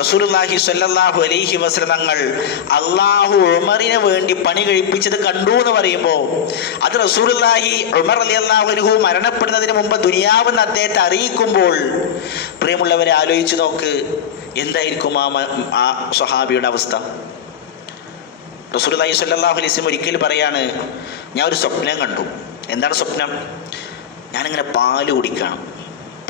റസൂലുള്ളാഹി സ്വല്ലല്ലാഹു അലൈഹി വസല്ലം തങ്ങൾ അള്ളാഹു ഉമറിന് വേണ്ടി പണി കഴിപ്പിച്ചത് കണ്ടു എന്ന് പറയുമ്പോൾ അത് റസൂലുള്ളാഹി ഉമർ റളിയല്ലാഹു അൻഹു മരണപ്പെടുന്നതിന് മുമ്പ് ദുനിയാവെന്ന് അദ്ദേഹത്തെ അറിയിക്കുമ്പോൾ, പ്രിയമുള്ളവരെ ആലോചിച്ച് നോക്ക്, എന്തായിരിക്കും ആ സ്വഹാബിയുടെ അവസ്ഥ? റസൂലുള്ളാഹി സ്വല്ലല്ലാഹു അലൈഹി വസല്ലം ഒരിക്കൽ പറയാണ്, ഞാൻ ഒരു സ്വപ്നം കണ്ടു. എന്താണ് സ്വപ്നം? ഞാനിങ്ങനെ പാല് കുടിക്കണം,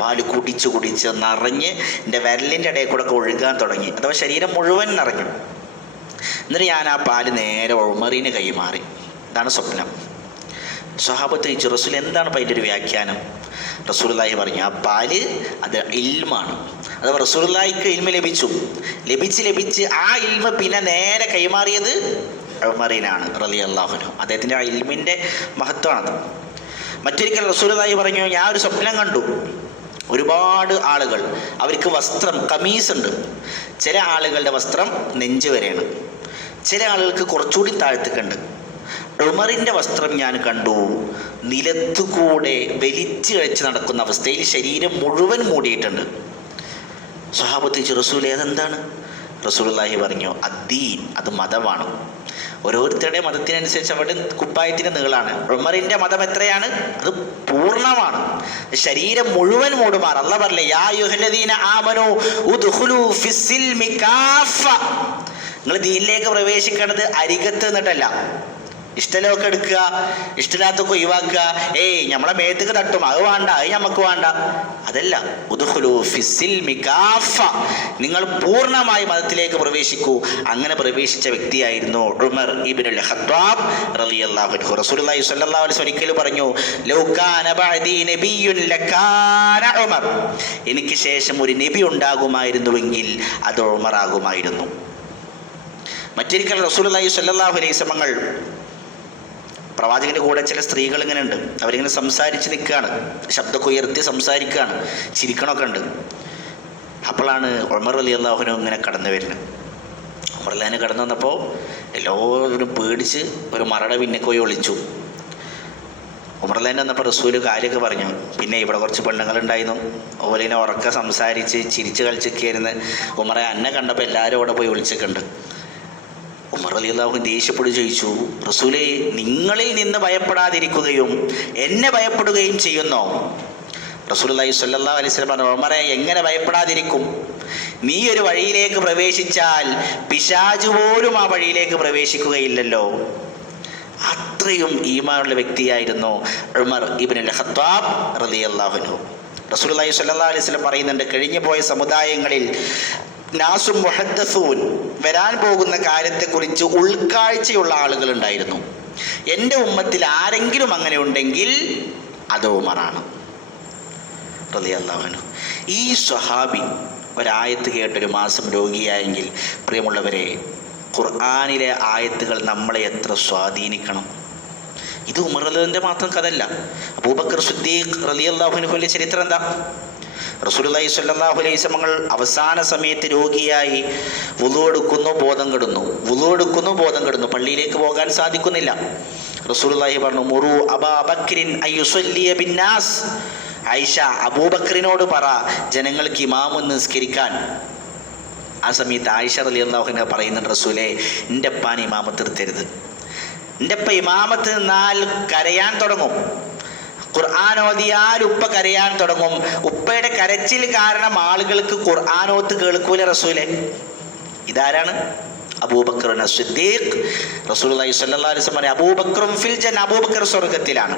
പാല് കുടിച്ച് നിറഞ്ഞ് എൻ്റെ വിരലിൻ്റെ ഇടയിൽ കൂടെ ഒക്കെ ഒഴുകാൻ തുടങ്ങി, അഥവാ ശരീരം മുഴുവൻ നിറഞ്ഞു. എന്നിട്ട് ഞാൻ ആ പാല് നേരെ ഉമറിന് കൈമാറി. ഇതാണ് സ്വപ്നം. സ്വഹാബത്ത് ചോദിച്ചു, റസൂൽ എന്താണ് അതിൻ്റെ ഒരു വ്യാഖ്യാനം? റസൂലുള്ളാഹി പറഞ്ഞു, ആ പാല് അത് ഇൽമാണ്. അഥവാ റസൂലുള്ളാഹിക്ക് ഇൽമ ലഭിച്ച് ആ ഇൽമ പിന്നെ നേരെ കൈമാറിയത് ഉമറിനാണ് റളിയല്ലാഹു അൻഹു. അദ്ദേഹത്തിൻ്റെ ആ ഇൽമിൻ്റെ മഹത്വമാണത്. മറ്റൊരിക്കൽ റസൂലുള്ളാഹി പറഞ്ഞു, ഞാൻ ഒരു സ്വപ്നം കണ്ടു. ഒരുപാട് ആളുകൾ, അവർക്ക് വസ്ത്രം കമീസ് ഉണ്ട്. ചില ആളുകളുടെ വസ്ത്രം നെഞ്ച് വരെയാണ്, ചില ആളുകൾക്ക് കുറച്ചുകൂടി താഴ്ത്തിക്കുണ്ട്. ഉമറിൻ്റെ വസ്ത്രം ഞാൻ കണ്ടു, നിലത്തുകൂടെ വലിച്ചു കഴിച്ച് നടക്കുന്ന അവസ്ഥയിൽ ശരീരം മുഴുവൻ മൂടിയിട്ടുണ്ട്. സ്വഹാബത്ത് റസൂലേ അതെന്താണ്? റസൂലുള്ളാഹി പറഞ്ഞു, അദ്ദീൻ, അത് മതമാണ്. ഓരോരുത്തരുടെ മതത്തിനനുസരിച്ച് അവരുടെ കുപ്പായത്തിൻ്റെ നീളാണ്. ഉമറിൻ്റെ മതം എത്രയാണ്? അത് പൂർണ്ണമാണ്, ശരീരം മുഴുവൻ മൂടുമാറ്. അല്ലാഹു പറഞ്ഞില്ലേ, യാ അയ്യുഹല്ലദീന ആമനൂ ഉദ്ഖുലൂ ഫിസ്സിൽമി കാഫ, നിങ്ങൾ ദീനിലേക്ക് പ്രവേശിക്കേണ്ടത് അരികത്ത് നിന്നിട്ടല്ല. ഇഷ്ടലൊക്കെ എടുക്കുക, ഇഷ്ടമില്ലാത്തൊക്കെ ഒഴിവാക്കുക. നമ്മളെ മേത്തേക്ക് തട്ടും, അത് വേണ്ട, അത് നമുക്ക് വേണ്ട, അതല്ല. ഉദ്ഖുലൂ ഫിസ്സിൽമി കാഫ, നിങ്ങൾ പൂർണ്ണമായി മതത്തിലേക്ക് പ്രവേശിക്കൂ. അങ്ങനെ പ്രവേശിച്ച വ്യക്തിയായിരുന്നു ഉമർ ഇബ്നുൽ ഖത്താബ് റളിയല്ലാഹു അൻഹു. റസൂലുള്ളാഹി സ്വല്ലല്ലാഹു അലൈഹി വസല്ലം ഒരിക്കൽ പറഞ്ഞു, ലൗ കാന ബഅദി നബിയ്യുൻ ലകാന ഉമർ, എനിക്ക് ശേഷം ഒരു നബി ഉണ്ടാകുമായിരുന്നുവെങ്കിൽ അത് ഉമർ ആകുമായിരുന്നു. മറ്റൊരിക്കൽ റസൂലുള്ളാഹി സ്വല്ലല്ലാഹു അലൈഹി വസല്ലം പ്രവാചകൻ്റെ കൂടെ ചില സ്ത്രീകൾ ഇങ്ങനെ ഉണ്ട്, അവരിങ്ങനെ സംസാരിച്ച് നിൽക്കുകയാണ്, ശബ്ദമൊക്കെ ഉയർത്തി സംസാരിക്കുകയാണ്, ചിരിക്കണമൊക്കെ ഉണ്ട്. അപ്പോഴാണ് ഉമർ റളിയല്ലാഹു അൻഹു ഇങ്ങനെ കടന്നു വരുന്നത്. ഉമർ റളിയല്ലാഹു കടന്നു വന്നപ്പോൾ എല്ലാവരും പേടിച്ച് ഒരു മറയുടെ പിന്നൊക്കെ പോയി ഒളിച്ചു. ഉമർ റളിയല്ലാഹു വന്നപ്പോൾ റസൂല് കാര്യമൊക്കെ പറഞ്ഞു. പിന്നെ ഇവിടെ കുറച്ച് പെണ്ണുങ്ങളുണ്ടായിരുന്നു, ഓലിനെ ഉറക്കെ സംസാരിച്ച് ചിരിച്ച് കളിച്ചൊക്കെയായിരുന്നു. ഉമറെ അന്നെ കണ്ടപ്പോൾ എല്ലാവരും അവിടെ പോയി ഒളിച്ചൊക്കെയുണ്ട്. ഉമർ റളിയല്ലാഹു അൻഹു ദേഷ്യപ്പെട്ട് ചോദിച്ചു, റസൂലേ, നിങ്ങളിൽ നിന്ന് ഭയപ്പെടാതിരിക്കുകയും എന്നെ ഭയപ്പെടുകയും ചെയ്യുന്നോ? റസൂലുള്ളാഹി സ്വല്ലല്ലാഹു അലൈഹി വസല്ലം പറഞ്ഞു, ഉമറെ, എങ്ങനെ ഭയപ്പെടാതിരിക്കും? നീ ഒരു വഴിയിലേക്ക് പ്രവേശിച്ചാൽ പിശാച് പോലും ആ വഴിയിലേക്ക് പ്രവേശിക്കുകയില്ലല്ലോ. അത്രയും ഈമാനുള്ള വ്യക്തിയായിരുന്നു ഉമർ ഇബ്നുൽ ഖത്താബ് റളിയല്ലാഹു അൻഹു. റസൂലുള്ളാഹി സ്വല്ലല്ലാഹു അലൈഹി വസല്ലം പറയുന്നുണ്ട്, കഴിഞ്ഞു പോയ സമുദായങ്ങളിൽ നാസും മുഹദ്ദസൂൻ, വരാൻ പോകുന്ന കാര്യത്തെക്കുറിച്ച് ഉൾക്കാഴ്ചയുള്ള ആളുകൾ ഉണ്ടായിരുന്നു. എൻ്റെ ഉമ്മത്തിൽ ആരെങ്കിലും അങ്ങനെ ഉണ്ടെങ്കിൽ അത് ഉമറാണ് റളിയല്ലാഹു അൻഹു. ഈ സ്വഹാബി ഒരായത്ത് കേട്ടൊരു മാസം രോഗിയായെങ്കിൽ, പ്രിയമുള്ളവരെ, ഖുർആനിലെ ആയത്തുകൾ നമ്മളെ എത്ര സ്വാധീനിക്കണം. ഇത് ഉമർ റളിയല്ലാഹുവിൻ്റെ മാത്രം കഥയല്ല. അബൂബക്കർ സിദ്ദീഖ് റളിയല്ലാഹു അൻഹുവിൻ്റെ ചരിത്രം എന്താ? റസൂലുള്ളാഹി സ്വല്ലല്ലാഹു അലൈഹി വസല്ലം അവസാന സമയത്ത് രോഗിയായി വുളു എടുക്കുന്നു, ബോധം കെടുന്നു, പള്ളിയിലേക്ക് പോകാൻ സാധിക്കുന്നില്ല. റസൂലുള്ളാഹി പറഞ്ഞു, മുറു അബാ ബക്രിൻ അയ്യുസല്ലിയ ബിന്നാസ്, ആയിഷ അബൂബക്കറിനോട് പറ ജനങ്ങൾക്ക് ഇമാമൊന്ന് നിസ്കരിക്കാൻ. ആ സമയത്ത് ആയിഷ റളിയല്ലാഹു അൻഹ പറയുന്നുണ്ട്, റസൂലേ, എൻ്റെ ഉപ്പാൻ ഇമാമത്ത് നിർത്തരുത്. എൻ്റെ ഉപ്പ ഇമാമത്ത് നിന്നാൽ കരയാൻ തുടങ്ങും, ഖുർആൻ ഓതിയാൽ ഉപ്പ കരയാൻ തുടങ്ങും. ഉപ്പയുടെ കരച്ചിൽ കാരണം ആളുകൾക്ക് ഖുർആനോത്ത് കേൾക്കൂല റസൂലെ. ഇതാരാണ്? അബൂബക്കർ സിദ്ദീഖ്. റസൂലുള്ളാഹി സ്വല്ലല്ലാഹു അലൈഹി വസല്ലം അബൂബക്കറും ഫിൽ ജന്ന, അബൂബക്കർ സ്വർഗ്ഗത്തിലാണ്.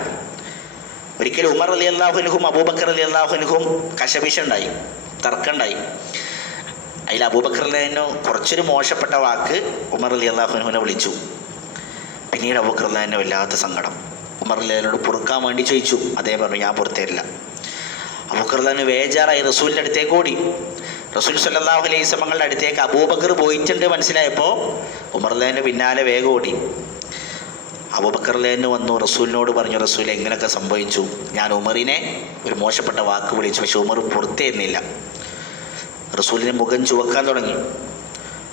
ഒരിക്കലും ഉമർ റളിയല്ലാഹു അൻഹും അബൂബക്കർ റളിയല്ലാഹു അൻഹും കശപിശുണ്ടായി. തർക്കമുണ്ടായി. അതിൽ അബൂബക്കർ റളിയല്ലാഹു അൻഹു കുറച്ചൊരു മോശപ്പെട്ട വാക്ക് ഉമർ റളിയല്ലാഹു അൻഹുവിനെ വിളിച്ചു. പിന്നീട് അബൂബക്കർ റളിയല്ലാഹു അൻഹു വല്ലാത്ത സങ്കടം ഉമർ റളിയല്ലാഹു അൻഹുവിനോട് പൊറുക്കാൻ വേണ്ടി ചോദിച്ചു. അദ്ദേഹം പറഞ്ഞു, ഞാൻ പുറത്തേരില്ല. അബൂബക്കർ റളിയല്ലാഹു അൻഹു വേജാറായി റസൂലിൻ്റെ അടുത്തേക്ക് ഓടി. റസൂൽ സ്വല്ലല്ലാഹു അലൈഹി വസല്ലമയുടെ അടുത്തേക്ക് അബൂബക്കർ പോയിട്ടുണ്ട് മനസ്സിലായപ്പോൾ ഉമർ റളിയല്ലാഹു അൻഹു പിന്നാലെ വേഗം ഓടി. അബൂബക്കർ റളിയല്ലാഹു അൻഹു വന്നു റസൂലിനോട് പറഞ്ഞു, റസൂൽ എങ്ങനെയൊക്കെ സംഭവിച്ചു, ഞാൻ ഉമറിനെ ഒരു മോശപ്പെട്ട വാക്ക് വിളിച്ചു, പക്ഷെ ഉമർ പുറത്തേരുന്നില്ല. റസൂലിൻ്റെ മുഖം ചുവക്കാൻ തുടങ്ങി.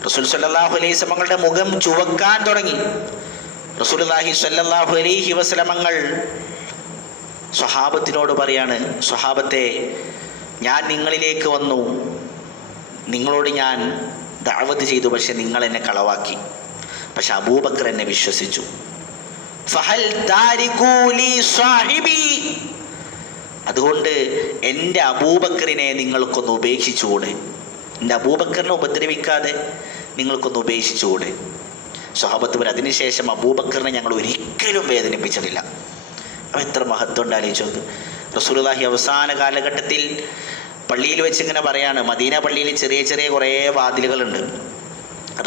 റസൂൽ സ്വല്ലല്ലാഹു അലൈഹി വസല്ലമയുടെ മുഖം ചുവക്കാൻ തുടങ്ങി. റസൂലുള്ളാഹി സ്വല്ലല്ലാഹു അലൈഹി വസല്ലമങ്ങൾ സ്വഹാബത്തിനോട് പറയാണ്, സ്വഹാബത്തെ, ഞാൻ നിങ്ങളിലേക്ക് വന്നു, നിങ്ങളോട് ഞാൻ ദഅവത്ത് ചെയ്തു, പക്ഷെ നിങ്ങൾ എന്നെ കളവാക്കി. പക്ഷെ അബൂബക്കർ എന്നെ വിശ്വസിച്ചു. ഫഹൽ താരികൂ ലി സാഹിബി, അതുകൊണ്ട് എൻ്റെ അബൂബക്കറിനെ നിങ്ങൾക്കൊന്ന് ഉപേക്ഷിച്ചുകൂടെ? എൻ്റെ അബൂബക്കറിനെ ഉപദ്രവിക്കാതെ നിങ്ങൾക്കൊന്ന് ഉപേക്ഷിച്ചുകൂടെ? സ്വഹാബത്ത് വരെ അതിനുശേഷം അബൂബക്കറിനെ ഞങ്ങൾ ഒരിക്കലും വേദനിപ്പിച്ചിട്ടില്ല. അപ്പം എത്ര മഹത്വം ഉണ്ട് ആലോചിച്ച് നോക്ക്. റസൂലുള്ളാഹി അവസാന കാലഘട്ടത്തിൽ പള്ളിയിൽ വെച്ച് ഇങ്ങനെ പറയാണ്, മദീന പള്ളിയിൽ ചെറിയ ചെറിയ കുറേ വാതിലുകളുണ്ട്.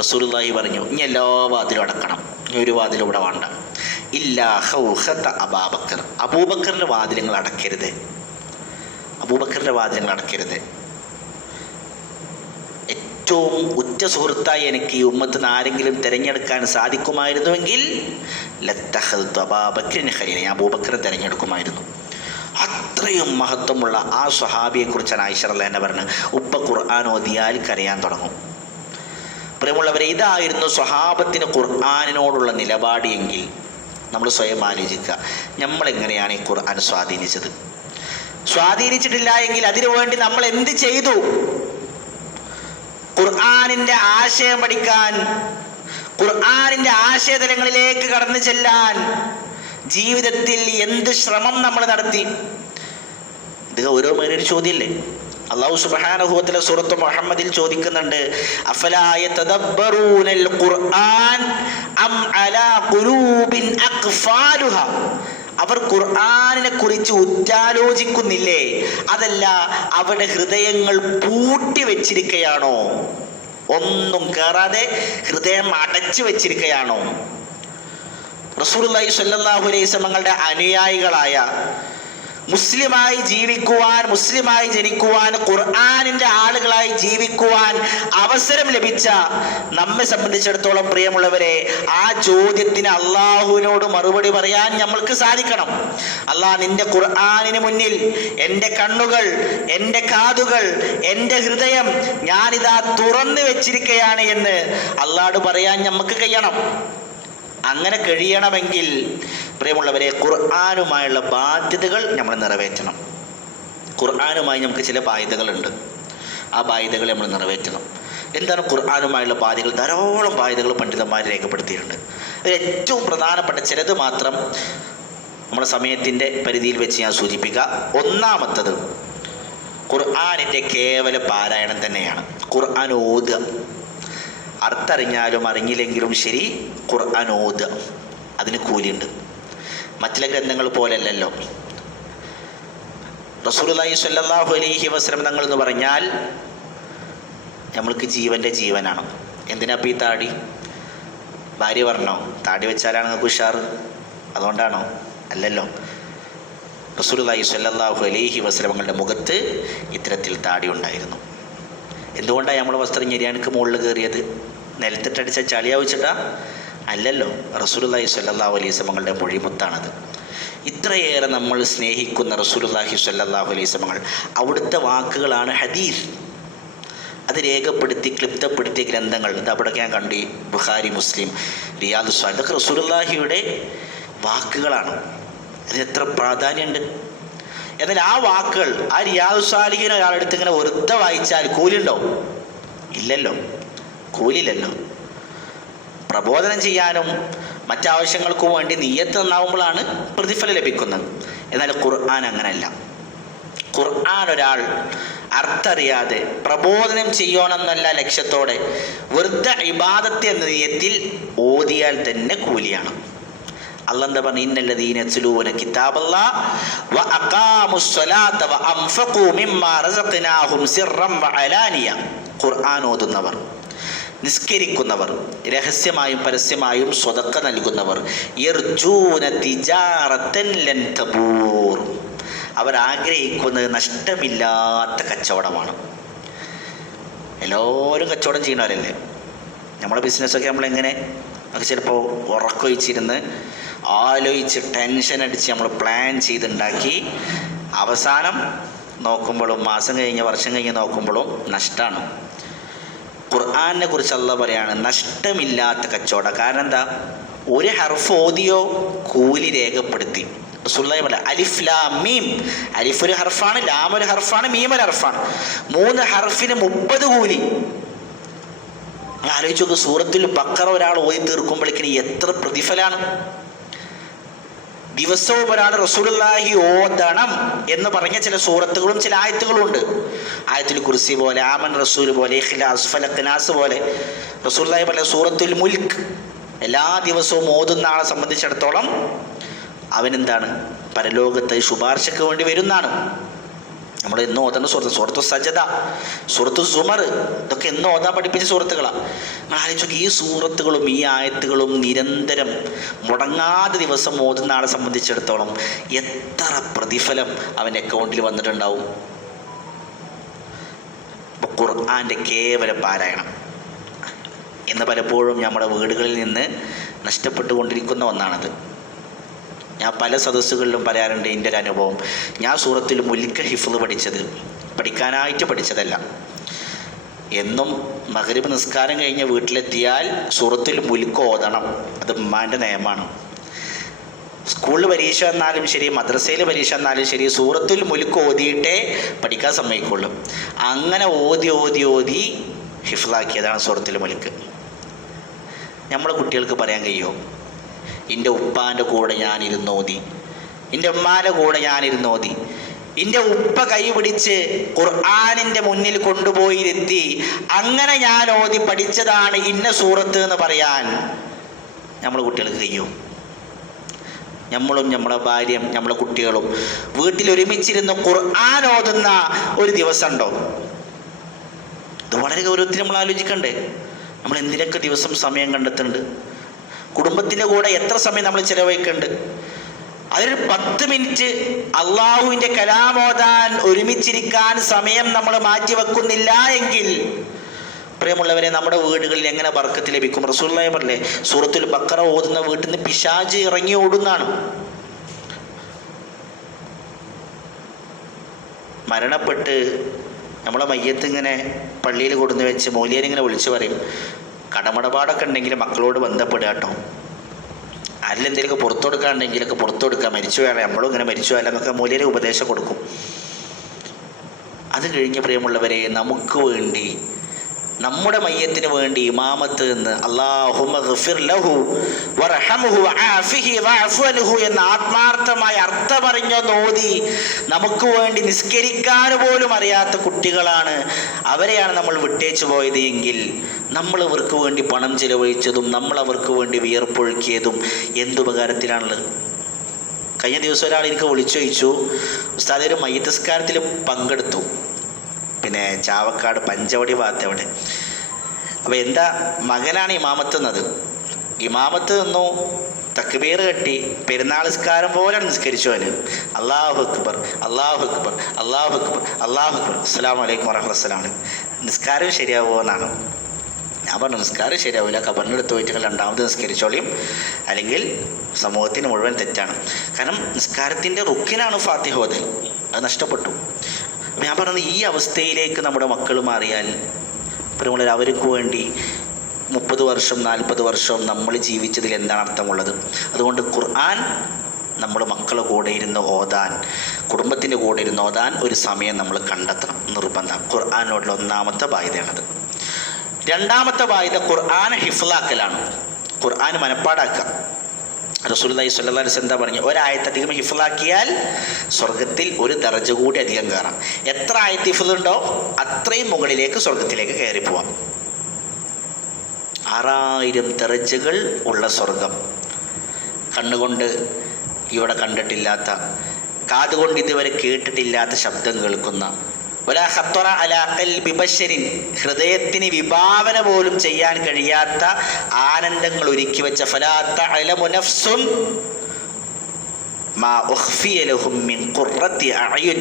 റസൂലുള്ളാഹി പറഞ്ഞു, ഇനി എല്ലാ വാതിലും അടക്കണം, ഇനി ഒരു വാതിലും ഇവിടെ വേണ്ട. ഇല്ലാ ഹൗഖത അബൂബക്കർ, അബൂബക്കറിൻ്റെ വാതിലുകൾ അടക്കരുത്, അബൂബക്കറിൻ്റെ വാതിലുകൾ അടക്കരുത്. ഏറ്റവും ഉറ്റ സുഹൃത്തായി എനിക്ക് ഈ ഉമ്മത്തിന് ആരെങ്കിലും തിരഞ്ഞെടുക്കാൻ സാധിക്കുമായിരുന്നുവെങ്കിൽ ലത്തഖൽതു അബൂബക്കറിനെ ഖലീല, ഞാൻ അബൂബക്കറെ തിരഞ്ഞെടുക്കുമായിരുന്നു. അത്രയും മഹത്വമുള്ള ആ സ്വഹാബിയെക്കുറിച്ചാണ് ആയിഷ റളിയല്ലാഹു അൻഹ പറഞ്ഞത്, ഉപ്പ ഖുർആൻ ഓതിയാൽ കരയാൻ തുടങ്ങും. പ്രിയമുള്ളവരെ, ഇതായിരുന്നു സ്വഹാബത്തിന് ഖുർആനിനോടുള്ള നിലപാട് എങ്കിൽ നമ്മൾ സ്വയം ആലോചിക്കുക, നമ്മളെങ്ങനെയാണ് ഈ ഖുർആൻ സ്വാധീനിച്ചത്? സ്വാധീനിച്ചിട്ടില്ല എങ്കിൽ അതിനു വേണ്ടി നമ്മൾ എന്ത് ചെയ്തു? ഖുർആനിൻ്റെ ആശയം പഠിക്കാൻ, ഖുർആനിൻ്റെ ആശയതലങ്ങളിലേക്ക് കടന്നു ചെല്ലാൻ ജീവിതത്തിൽ എന്ത് ശ്രമം നമ്മൾ നടത്തി? ഇത് ഓരോ ഒരു ചോദ്യമല്ലേ? അല്ലാഹു സുബ്ഹാനഹു വ തആല സൂറത്ത് മുഹമ്മദിൽ ചോദിക്കുന്നുണ്ട്, അഫലാ യതദബ്ബറൂനൽ ഖുർആൻ അം അലാ ഖുലൂബിൻ അഖ്ഫാലുഹാ, അവർ ഖുർആനിനെ കുറിച്ച് ഉറ്റാലോചിക്കുന്നില്ലേ, അതല്ല അവരുടെ ഹൃദയങ്ങൾ പൂട്ടി വെച്ചിരിക്കുകയാണോ? ഒന്നും കേറാതെ ഹൃദയം അടച്ചു വെച്ചിരിക്കുകയാണോ? റസൂലുള്ളാഹി സ്വല്ലല്ലാഹു അലൈഹി വസല്ലമയുടെ അനുയായികളായ, മുസ്ലിമായി ജീവിക്കുവാൻ, മുസ്ലിമായി ജനിക്കുവാൻ, ഖുർആനിൻ്റെ ആളുകളായി ജീവിക്കുവാൻ അവസരം ലഭിച്ച നമ്മെ സംബന്ധിച്ചിടത്തോളം പ്രിയമുള്ളവരെ, ആ ചോദ്യത്തിന് അള്ളാഹുവിനോട് മറുപടി പറയാൻ നമ്മൾക്ക് സാധിക്കണം. അള്ളാഹ്, നിന്റെ ഖുർആനിന് മുന്നിൽ എൻ്റെ കണ്ണുകൾ, എൻ്റെ കാതുകൾ, എൻ്റെ ഹൃദയം ഞാനിതാ തുറന്നു വെച്ചിരിക്കുകയാണ് എന്ന് അള്ളാഹോട് പറയാൻ നമുക്ക് കഴിയണം. അങ്ങനെ കഴിയണമെങ്കിൽ പ്രിയമുള്ളവരെ, ഖുർആനുമായുള്ള ബാധ്യതകൾ നമ്മൾ നിറവേറ്റണം. ഖുർആനുമായി നമുക്ക് ചില ബാധ്യതകളുണ്ട്, ആ ബാധ്യതകൾ നമ്മൾ നിറവേറ്റണം. എന്താണ് ഖുർആനുമായുള്ള ബാധ്യതകൾ? ധാരാളം ബാധ്യതകൾ പണ്ഡിതന്മാർ രേഖപ്പെടുത്തിയിട്ടുണ്ട്. അതിൽ ഏറ്റവും പ്രധാനപ്പെട്ട ചിലത് മാത്രം നമ്മുടെ സമയത്തിൻ്റെ പരിധിയിൽ വെച്ച് ഞാൻ സൂചിപ്പിക്കുക. ഒന്നാമത്തത് ഖുർആനിൻ്റെ കേവല പാരായണം തന്നെയാണ്. ഖുർആൻ ഓതുക, അർത്ഥറിഞ്ഞാലും അറിഞ്ഞില്ലെങ്കിലും ശരി ഖുർആൻ ഓതുക, അതിന് കൂലിയുണ്ട്. മറ്റുള്ള ഗ്രന്ഥങ്ങൾ പോലെയല്ലല്ലോ. റസൂലുള്ളാഹി സ്വല്ലല്ലാഹു അലൈഹി വസല്ലം തങ്ങൾ എന്ന് പറഞ്ഞാൽ നമ്മൾക്ക് ജീവൻ്റെ ജീവനാണ്. എന്തിനാ ഈ താടി? ഭാര്യ പറഞ്ഞോ താടി വെച്ചാലാണ് നിങ്ങൾക്ക് ഉഷാറ്, അതുകൊണ്ടാണോ? അല്ലല്ലോ. റസൂലുള്ളാഹി സ്വല്ലല്ലാഹു അലൈഹി വസല്ലം തങ്ങളുടെ മുഖത്ത് ഇത്തരത്തിൽ താടി ഉണ്ടായിരുന്നു. എന്തുകൊണ്ടാണ് നമ്മുടെ വസ്ത്രം ഞെരിയാനക്ക് മുകളിൽ കയറിയത്? നിലത്തിട്ടടിച്ച ചളിയാവിച്ചിട്ടാ? അല്ലല്ലോ. റസൂലുള്ളാഹി സ്വല്ലല്ലാഹു അലൈഹി വസല്ലം തങ്ങളുടെ മൊഴിമുത്താണത്. ഇത്രയേറെ നമ്മൾ സ്നേഹിക്കുന്ന റസൂലുള്ളാഹി സ്വല്ലല്ലാഹു അലൈഹി വസല്ലം തങ്ങൾ, അവിടുത്തെ വാക്കുകളാണ് ഹദീസ്. അത് രേഖപ്പെടുത്തി ക്ലിപ്തപ്പെടുത്തിയ ഗ്രന്ഥങ്ങൾ ഇതവിടെയൊക്കെ ഞാൻ കണ്ടു. ബുഖാരി, മുസ്ലിം, റിയാദുസ് സ്വാലിഹീൻ, ഇതൊക്കെ റസൂലുള്ളാഹിയുടെ വാക്കുകളാണ്. അതിന് എത്ര പ്രാധാന്യമുണ്ട്! എന്നാൽ ആ വാക്കുകൾ, ആ റിയാദുസ് സ്വാലിഹീൻ ഒരാളെടുത്ത് ഇങ്ങനെ വെറുതെ വായിച്ചാൽ കൂലിയുണ്ടോ? ഇല്ലല്ലോ, കൂലിയില്ലല്ലോ. പ്രബോധനം ചെയ്യാനും മറ്റാവശ്യങ്ങൾക്കും വേണ്ടി നിയ്യത്ത് നന്നാവുമ്പോഴാണ് പ്രതിഫലം ലഭിക്കുന്നത്. എന്നാൽ ഖുർആൻ അങ്ങനെയല്ല. ഖുർആൻ ഒരാൾ അർത്ഥറിയാതെ പ്രബോധനം ചെയ്യണമെന്നല്ല ലക്ഷ്യത്തോടെ വെറുതെ ഇബാദത്ത് എന്ന നിയത്തിൽ ഓതിയാൽ തന്നെ കൂലിയാണ്. അല്ലാഹ് എന്താ പറഞ്ഞു? ഇന്നല്ലദീന യത്ലൂന കിതാബല്ലാഹ് വഅഖാമുസ്സലാത്ത വഅൻഫഖൂ മിമ്മാ റസഖ്നാഹും സിർറൻ വഅലാനിയ. ഖുർആൻ ഓതുന്നവർ, നിസ്കരിക്കുന്നവർ, രഹസ്യമായും പരസ്യമായും സ്വതക്ക നൽകുന്നവർ, യർജൂന തിജാറത്തൻ ലൻ തബൂർ, അവർ ആഗ്രഹിക്കുന്നത് നഷ്ടമില്ലാത്ത കച്ചവടമാണ്. എല്ലാവരും കച്ചവടം ചെയ്യുന്നവരല്ലേ. നമ്മുടെ ബിസിനസ്സൊക്കെ നമ്മളെങ്ങനെ അത് ചിലപ്പോൾ ഉറക്കൊഴിച്ചിരുന്ന് ആലോചിച്ച് ടെൻഷൻ അടിച്ച് നമ്മൾ പ്ലാൻ ചെയ്തുണ്ടാക്കി അവസാനം നോക്കുമ്പോഴും മാസം കഴിഞ്ഞ് വർഷം കഴിഞ്ഞ് നോക്കുമ്പോഴും നഷ്ടമാണ്. ഖുർആനെ കുറിച്ച് അല്ലാഹ് പറയാണ് നഷ്ടമില്ലാത്ത കച്ചവടം. കാരണം എന്താ? ഒരു ഹർഫ് ഓതിയോ കൂലി രേഖപ്പെടുത്തി. റസൂലുള്ളാഹി പറഞ്ഞു അലിഫ് ലാം മീം. അലിഫ് ഒരു ഹർഫാണ്, ലാം ഒരു ഹർഫാണ്, മീം ഒരു ഹർഫാണ്. 3 ഹർഫിന് 30 കൂലി. ആലോചിച്ച് നോക്ക്, സൂറത്തുൽ ബഖറ ഒരാൾ ഓതി തീർക്കുമ്പോഴേക്കിന് എത്ര പ്രതിഫലാണ്. ദിവസവും ഒരാൾ റസൂലുള്ളാഹി ഓതണം എന്ന് പറഞ്ഞ ചില സൂറത്തുകളും ചില ആയത്തുകളും ഉണ്ട്. ആയത്തുൽ കുർസി പോലെ, ആമൻ റസൂൽ പോലെ, ഇഖ്ലാസ്, ഫലഖ്, നാസ് പോലെ. റസൂലുള്ളാഹി പറഞ്ഞ സൂറത്തുൽ മുൽക്ക് എല്ലാ ദിവസവും ഓതുന്ന ആളെ സംബന്ധിച്ചിടത്തോളം അവനെന്താണ്? പരലോകത്ത് ശുപാർശയ്ക്ക് വേണ്ടി വരുന്നതാണ്. നമ്മൾ എന്ന് ഓതുന്ന സൂറത്തു സജദ, സൂറത്തു സുമർ, ഇതൊക്കെ എന്ന് ഓതാൻ പഠിപ്പിച്ച സൂറത്തുകളാണ്. നമ്മൾ ആലോചിച്ച് ഈ സൂറത്തുകളും ഈ ആയത്തുകളും നിരന്തരം മുടങ്ങാതെ ദിവസം ഓതുന്ന ആളെ സംബന്ധിച്ചിടത്തോളം എത്ര പ്രതിഫലം അവൻ്റെ അക്കൗണ്ടിൽ വന്നിട്ടുണ്ടാവും. ഖുർആൻ്റെ കേവല പാരായണം എന്ന് പലപ്പോഴും നമ്മുടെ വീടുകളിൽ നിന്ന് നഷ്ടപ്പെട്ടുകൊണ്ടിരിക്കുന്ന ഒന്നാണത്. ഞാൻ പല സദസ്സുകളിലും പറയാറുണ്ട് എൻ്റെ ഒരു അനുഭവം. ഞാൻ സൂറത്തുൽ മുൽക്ക് ഹിഫ്ള് പഠിക്കാനായിട്ട് പഠിച്ചതല്ല. എന്നും മഗ്രിബ് നിസ്കാരം കഴിഞ്ഞ് വീട്ടിലെത്തിയാൽ സൂറത്തുൽ മുൽക്ക് ഓതണം. അത് ഉമ്മാൻ്റെ നിയമമാണ്. സ്കൂളിൽ പരീക്ഷ വന്നാലും ശരി, മദ്രസയിൽ പരീക്ഷ വന്നാലും ശരി, സൂറത്തുൽ മുൽക്ക് ഓതിയിട്ടേ പഠിക്കാൻ സമ്മതിക്കുള്ളൂ. അങ്ങനെ ഓതി ഹിഫ്ളാക്കിയതാണ് സൂറത്തുൽ മുൽക്ക്. നമ്മളെ കുട്ടികൾക്ക് പറയാൻ കഴിയുമോ എൻ്റെ ഉപ്പാൻ്റെ കൂടെ ഞാനിരുന്നോതി, എൻ്റെ ഉമ്മാൻ്റെ കൂടെ ഞാനിരുന്നോതി, എൻ്റെ ഉപ്പ കൈ പിടിച്ച് ഖുർആനിൻ്റെ മുന്നിൽ കൊണ്ടുപോയിരുത്തി അങ്ങനെ ഞാൻ ഓതി പഠിച്ചതാണ് ഇന്ന സൂറത്ത് എന്ന് പറയാൻ നമ്മളെ കുട്ടികൾക്ക് കഴിയും? നമ്മളും നമ്മളെ ഭാര്യയും നമ്മളെ കുട്ടികളും വീട്ടിൽ ഒരുമിച്ചിരുന്ന് ഖുർആൻ ഓതുന്ന ഒരു ദിവസം ഉണ്ടോ? ഇത് വളരെ ഗൗരവത്തിൽ നമ്മൾ ആലോചിക്കണ്ടേ. നമ്മൾ എന്തിനൊക്കെ ദിവസം സമയം കണ്ടെത്തുന്നുണ്ട്? കുടുംബത്തിൻ്റെ കൂടെ എത്ര സമയം നമ്മൾ ചിലവഴിക്കുന്നുണ്ട്? അതിൽ 10 മിനിറ്റ് അള്ളാഹുവിൻ്റെ കലാമോദാൻ ഒരുമിച്ചിരിക്കാൻ സമയം നമ്മൾ മാറ്റിവെക്കുന്നില്ല എങ്കിൽ പ്രിയമുള്ളവരെ, നമ്മുടെ വീടുകളിൽ എങ്ങനെ ബർക്കത്ത് ലഭിക്കും? റസൂലുള്ളാഹി പറഞ്ഞില്ലേ, സൂറത്തുൽ ബഖറ ഓതുന്ന വീട്ടിൽ നിന്ന് പിശാച് ഇറങ്ങി ഓടുന്നാണ്. മരണപ്പെട്ട് നമ്മളെ മയ്യത്ത് ഇങ്ങനെ പള്ളിയിൽ കൊടുന്ന് വെച്ച് മൗലിയരിങ്ങനെ വിളിച്ചു പറയും, കടമടപാടൊക്കെ ഉണ്ടെങ്കിൽ മക്കളോട് ബന്ധപ്പെടുക കേട്ടോ, അതിലെന്തെങ്കിലുമൊക്കെ പുറത്തു കൊടുക്കാനുണ്ടെങ്കിലൊക്കെ പുറത്തു കൊടുക്കുക, മരിച്ചു വേണം, നമ്മളും ഇങ്ങനെ മരിച്ചു വേണം എന്നൊക്കെ മൗലിയരെ ഉപദേശം കൊടുക്കും. അത് കഴിഞ്ഞ് പ്രിയമുള്ളവരെ, നമുക്ക് വേണ്ടി, നമ്മുടെ മയ്യത്തിന് വേണ്ടി ഇമാമത്ത് എന്ന് അല്ലാഹുമ്മ ഗഫിർ ലഹു വറഹംഹു വആഫിഹി വഅഫു അൻഹു എന്ന ആത്മാർത്ഥമായ അർത്ഥമറിഞ്ഞൊന്ന് ഓതി നമുക്ക് വേണ്ടി നിസ്കരിക്കാൻ പോലും അറിയാത്ത കുട്ടികളാണ്, അവരെയാണ് നമ്മൾ വിട്ടേച്ചു പോയത് എങ്കിൽ നമ്മൾ അവർക്ക് വേണ്ടി പണം ചിലവഴിച്ചതും നമ്മൾ അവർക്ക് വേണ്ടി വിയർപ്പൊഴുക്കിയതും എന്തുപകാരത്തിലാണുള്ളത്? കഴിഞ്ഞ ദിവസം ഒരാൾ എനിക്ക് വിളിച്ചു ചോദിച്ചു, ഉസ്താദ് ഒരു മയ്യിത്ത് നിസ്കാരത്തിൽ പങ്കെടുത്തു, പിന്നെ ചാവക്കാട് പഞ്ചവടി ഭാഗത്തവിടെ. അപ്പോൾ എന്താ, മകനാണ് ഇമാമത്ത് എന്നത്. ഇമാമത്ത് നിന്നു, തക്ബീർ കെട്ടി, പെരുന്നാൾ നിസ്കാരം പോലെ നിസ്കരിച്ചു. അവന് അല്ലാഹു അക്ബർ അല്ലാഹു അക്ബർ അല്ലാഹു അക്ബർ അല്ലാഹു അക്ബർ അസ്സലാമു അലൈക്കും വറഹ്മത്തുള്ളാഹി. നിസ്കാരം ശരിയാവുമോ എന്നാണ്. ഞാൻ പറഞ്ഞു, നിസ്കാരം ശരിയാവില്ല, ഖബറിനെടുത്ത് പോയിട്ട് രണ്ടാമത് നിസ്കരിച്ചോളിയും, അല്ലെങ്കിൽ സമൂഹത്തിന് മുഴുവൻ തെറ്റാണ്. കാരണം നിസ്കാരത്തിൻ്റെ റുക്കിനാണ് ഫാത്തിഹ ഓതൽ, അത് നഷ്ടപ്പെട്ടു. ഞാൻ പറഞ്ഞത്, ഈ അവസ്ഥയിലേക്ക് നമ്മുടെ മക്കൾ മാറിയാൽ ഇപ്പോൾ അവർക്ക് വേണ്ടി 30 വർഷം 40 വർഷം നമ്മൾ ജീവിച്ചതിൽ എന്താണ് അർത്ഥമുള്ളത്? അതുകൊണ്ട് ഖുർആൻ നമ്മൾ മക്കളുടെ കൂടെ ഇരുന്ന് ഓതാൻ, കുടുംബത്തിൻ്റെ കൂടെ ഇരുന്ന് ഓതാൻ ഒരു സമയം നമ്മൾ കണ്ടെത്തണം, നിർബന്ധം. ഖുർആനോടുള്ള ഒന്നാമത്തെ ബാധ്യതയാണത്. രണ്ടാമത്തെ ബാധ്യത ഖുർആൻ ഹിഫ്ളാക്കലാണ്, ഖുർആൻ മനപ്പാടാക്കുക. റസൂലുള്ളാഹി സ്വല്ലല്ലാഹു അലൈഹി വസല്ലം എന്താ പറഞ്ഞു? ഒരായത്തധികം ഹിഫ്ളാക്കിയാൽ സ്വർഗത്തിൽ ഒരു ദർജ കൂടി അധികം കയറാം. എത്ര ആയത്ത് ഹിഫ്ളുണ്ടോ അത്രയും മുകളിലേക്ക് സ്വർഗത്തിലേക്ക് കയറി പോവാം. 6000 ദർജകൾ ഉള്ള സ്വർഗം, കണ്ണുകൊണ്ട് ഇവിടെ കണ്ടിട്ടില്ലാത്ത, കാതുകൊണ്ട് ഇതുവരെ കേട്ടിട്ടില്ലാത്ത ശബ്ദം കേൾക്കുന്ന, വലാ ഖത്തറ അലാ ഖൽബി ബശരിൻ, ഹൃദയത്തിന് വിഭാവന പോലും ചെയ്യാൻ കഴിയാത്ത ആനന്ദങ്ങൾ ഒരുക്കി വെച്ച, ഫലാ തഅലമു നഫ്സുൻ മാ ഉഖ്ഫിയ ലഹും മിൻ ഖുർറത്തി അഅയുൻ,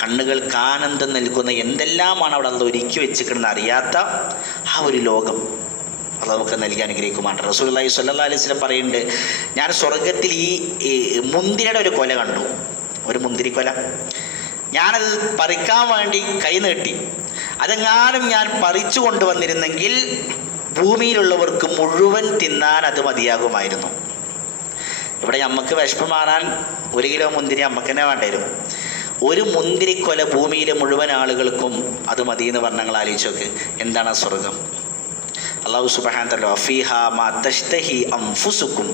കണ്ണുകൾക്ക് ആനന്ദം നൽകുന്ന എന്തെല്ലാമാണ് അവിടെ അള്ളാഹു ഒരുക്കി വെച്ചിരിക്കണമെന്ന് അറിയാത്ത ആ ഒരു ലോകം അള്ളാഹു നമുക്ക് നൽകി അനുഗ്രഹിക്കുമാണ്. റസൂലുള്ളാഹി സ്വല്ലല്ലാഹു അലൈഹി വസല്ലം പറയുന്നുണ്ട്, ഞാൻ സ്വർഗത്തിൽ ഈ മുന്തിരിയുടെ ഒരു കൊല കണ്ടു, ഒരു മുന്തിരിക്കൊല. ഞാനത് പറിക്കാൻ വേണ്ടി കൈ നീട്ടി. അതെങ്ങാനും ഞാൻ പറിച്ചു കൊണ്ടുവന്നിരുന്നെങ്കിൽ ഭൂമിയിലുള്ളവർക്ക് മുഴുവൻ തിന്നാൻ അത് മതിയാകുമായിരുന്നു. ഇവിടെ നമുക്ക് വിശപ്പ് മാറാൻ 1 കിലോ മുന്തിരി നമുക്ക് തന്നെ വേണ്ടി വരും. ഒരു മുന്തിരിക്കൊല ഭൂമിയിലെ മുഴുവൻ ആളുകൾക്കും അത് മതി എന്ന് പറഞ്ഞാൽ ഞങ്ങൾ ആലോചിച്ച് നോക്ക്, എന്താണ് ആ സ്വർഗം. അല്ലാഹു സുബ്ഹാനഹു വ തആല ഫീഹാ മാ തശ്തഹി അൻഫുസുകും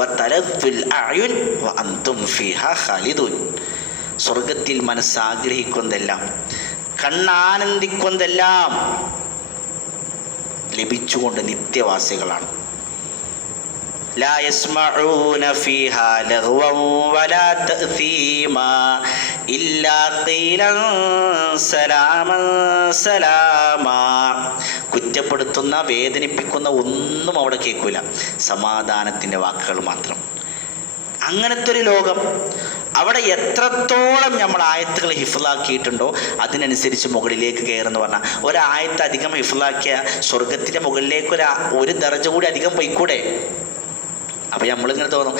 വതലദ്ദുൽ അഅയുൻ വഅൻതും ഫീഹാ ഖാലിദൂൻ. സ്വർഗത്തിൽ മനസ്സാഗ്രഹിക്കുന്നതെല്ലാം, കണ്ണാനന്ദിക്കുന്നതെല്ലാം ലഭിച്ചുകൊണ്ട് നിത്യവാസികളാണ്. ലാ യസ്മഊന ഫീഹാ ലഗ്വൻ വലാ തഅ്തീമാ ഇല്ലാ ഖീലൻ സലാമൻ സലാമാ. കുറ്റപ്പെടുത്തുന്ന, വേദനിപ്പിക്കുന്ന ഒന്നും അവിടെ കേൾക്കൂല, സമാധാനത്തിൻ്റെ വാക്കുകൾ മാത്രം. അങ്ങനത്തെ ഒരു ലോകം. അവിടെ എത്രത്തോളം നമ്മൾ ആയത്തുകൾ ഹിഫ്ലാക്കിയിട്ടുണ്ടോ അതിനനുസരിച്ച് മുകളിലേക്ക് കയറുമെന്ന് പറഞ്ഞാൽ, ഒരായത്ത് അധികം ഹിഫ്ലാക്കിയ സ്വർഗത്തിൻ്റെ മുകളിലേക്ക് ഒരു ദർജ കൂടി അധികം പോയിക്കൂടെ. അപ്പോൾ നമ്മളിങ്ങനെ തോന്നും,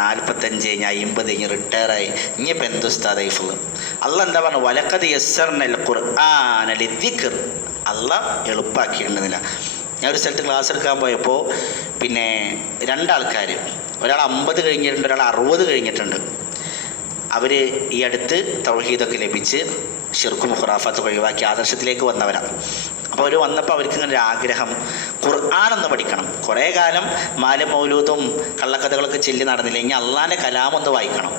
45 ഞാൻ 50 ഇനി റിട്ടയറായി, ഇനിയിപ്പോൾ എന്ത് ഉസ്താദ് ഹിഫ്ള്. അള്ളാഹ് എന്താ പറഞ്ഞു, വലഖദ് യസ്സർനൽ ഖുർആന ലിദ്ദിക്ർ. അള്ളാഹ് എളുപ്പമാക്കിയിട്ടുണ്ടെന്നില്ല. ഞാൻ ഒരു സ്ഥലത്ത് ക്ലാസ് എടുക്കാൻ പോയപ്പോൾ പിന്നെ 2 ആൾക്കാർ, ഒരാൾ 50 കഴിഞ്ഞിട്ടുണ്ട്, ഒരാൾ 60 കഴിഞ്ഞിട്ടുണ്ട്. അവർ ഈ അടുത്ത് തൗഹീദൊക്കെ ലഭിച്ച് ശിർക്കും ഖുറാഫത്തൊക്കെ ഒഴിവാക്കി ആദർശത്തിലേക്ക് വന്നവരാണ്. അപ്പോൾ അവർ വന്നപ്പോൾ അവർക്ക് ഇങ്ങനെ ഒരു ആഗ്രഹം, ഖുർആനൊന്ന് പഠിക്കണം. കുറേ കാലം മാല മൗലൂദും കള്ളക്കഥകളൊക്കെ ചൊല്ലി നടന്നില്ല, ഇനി അള്ളാൻ്റെ കലാമൊന്ന് വായിക്കണം.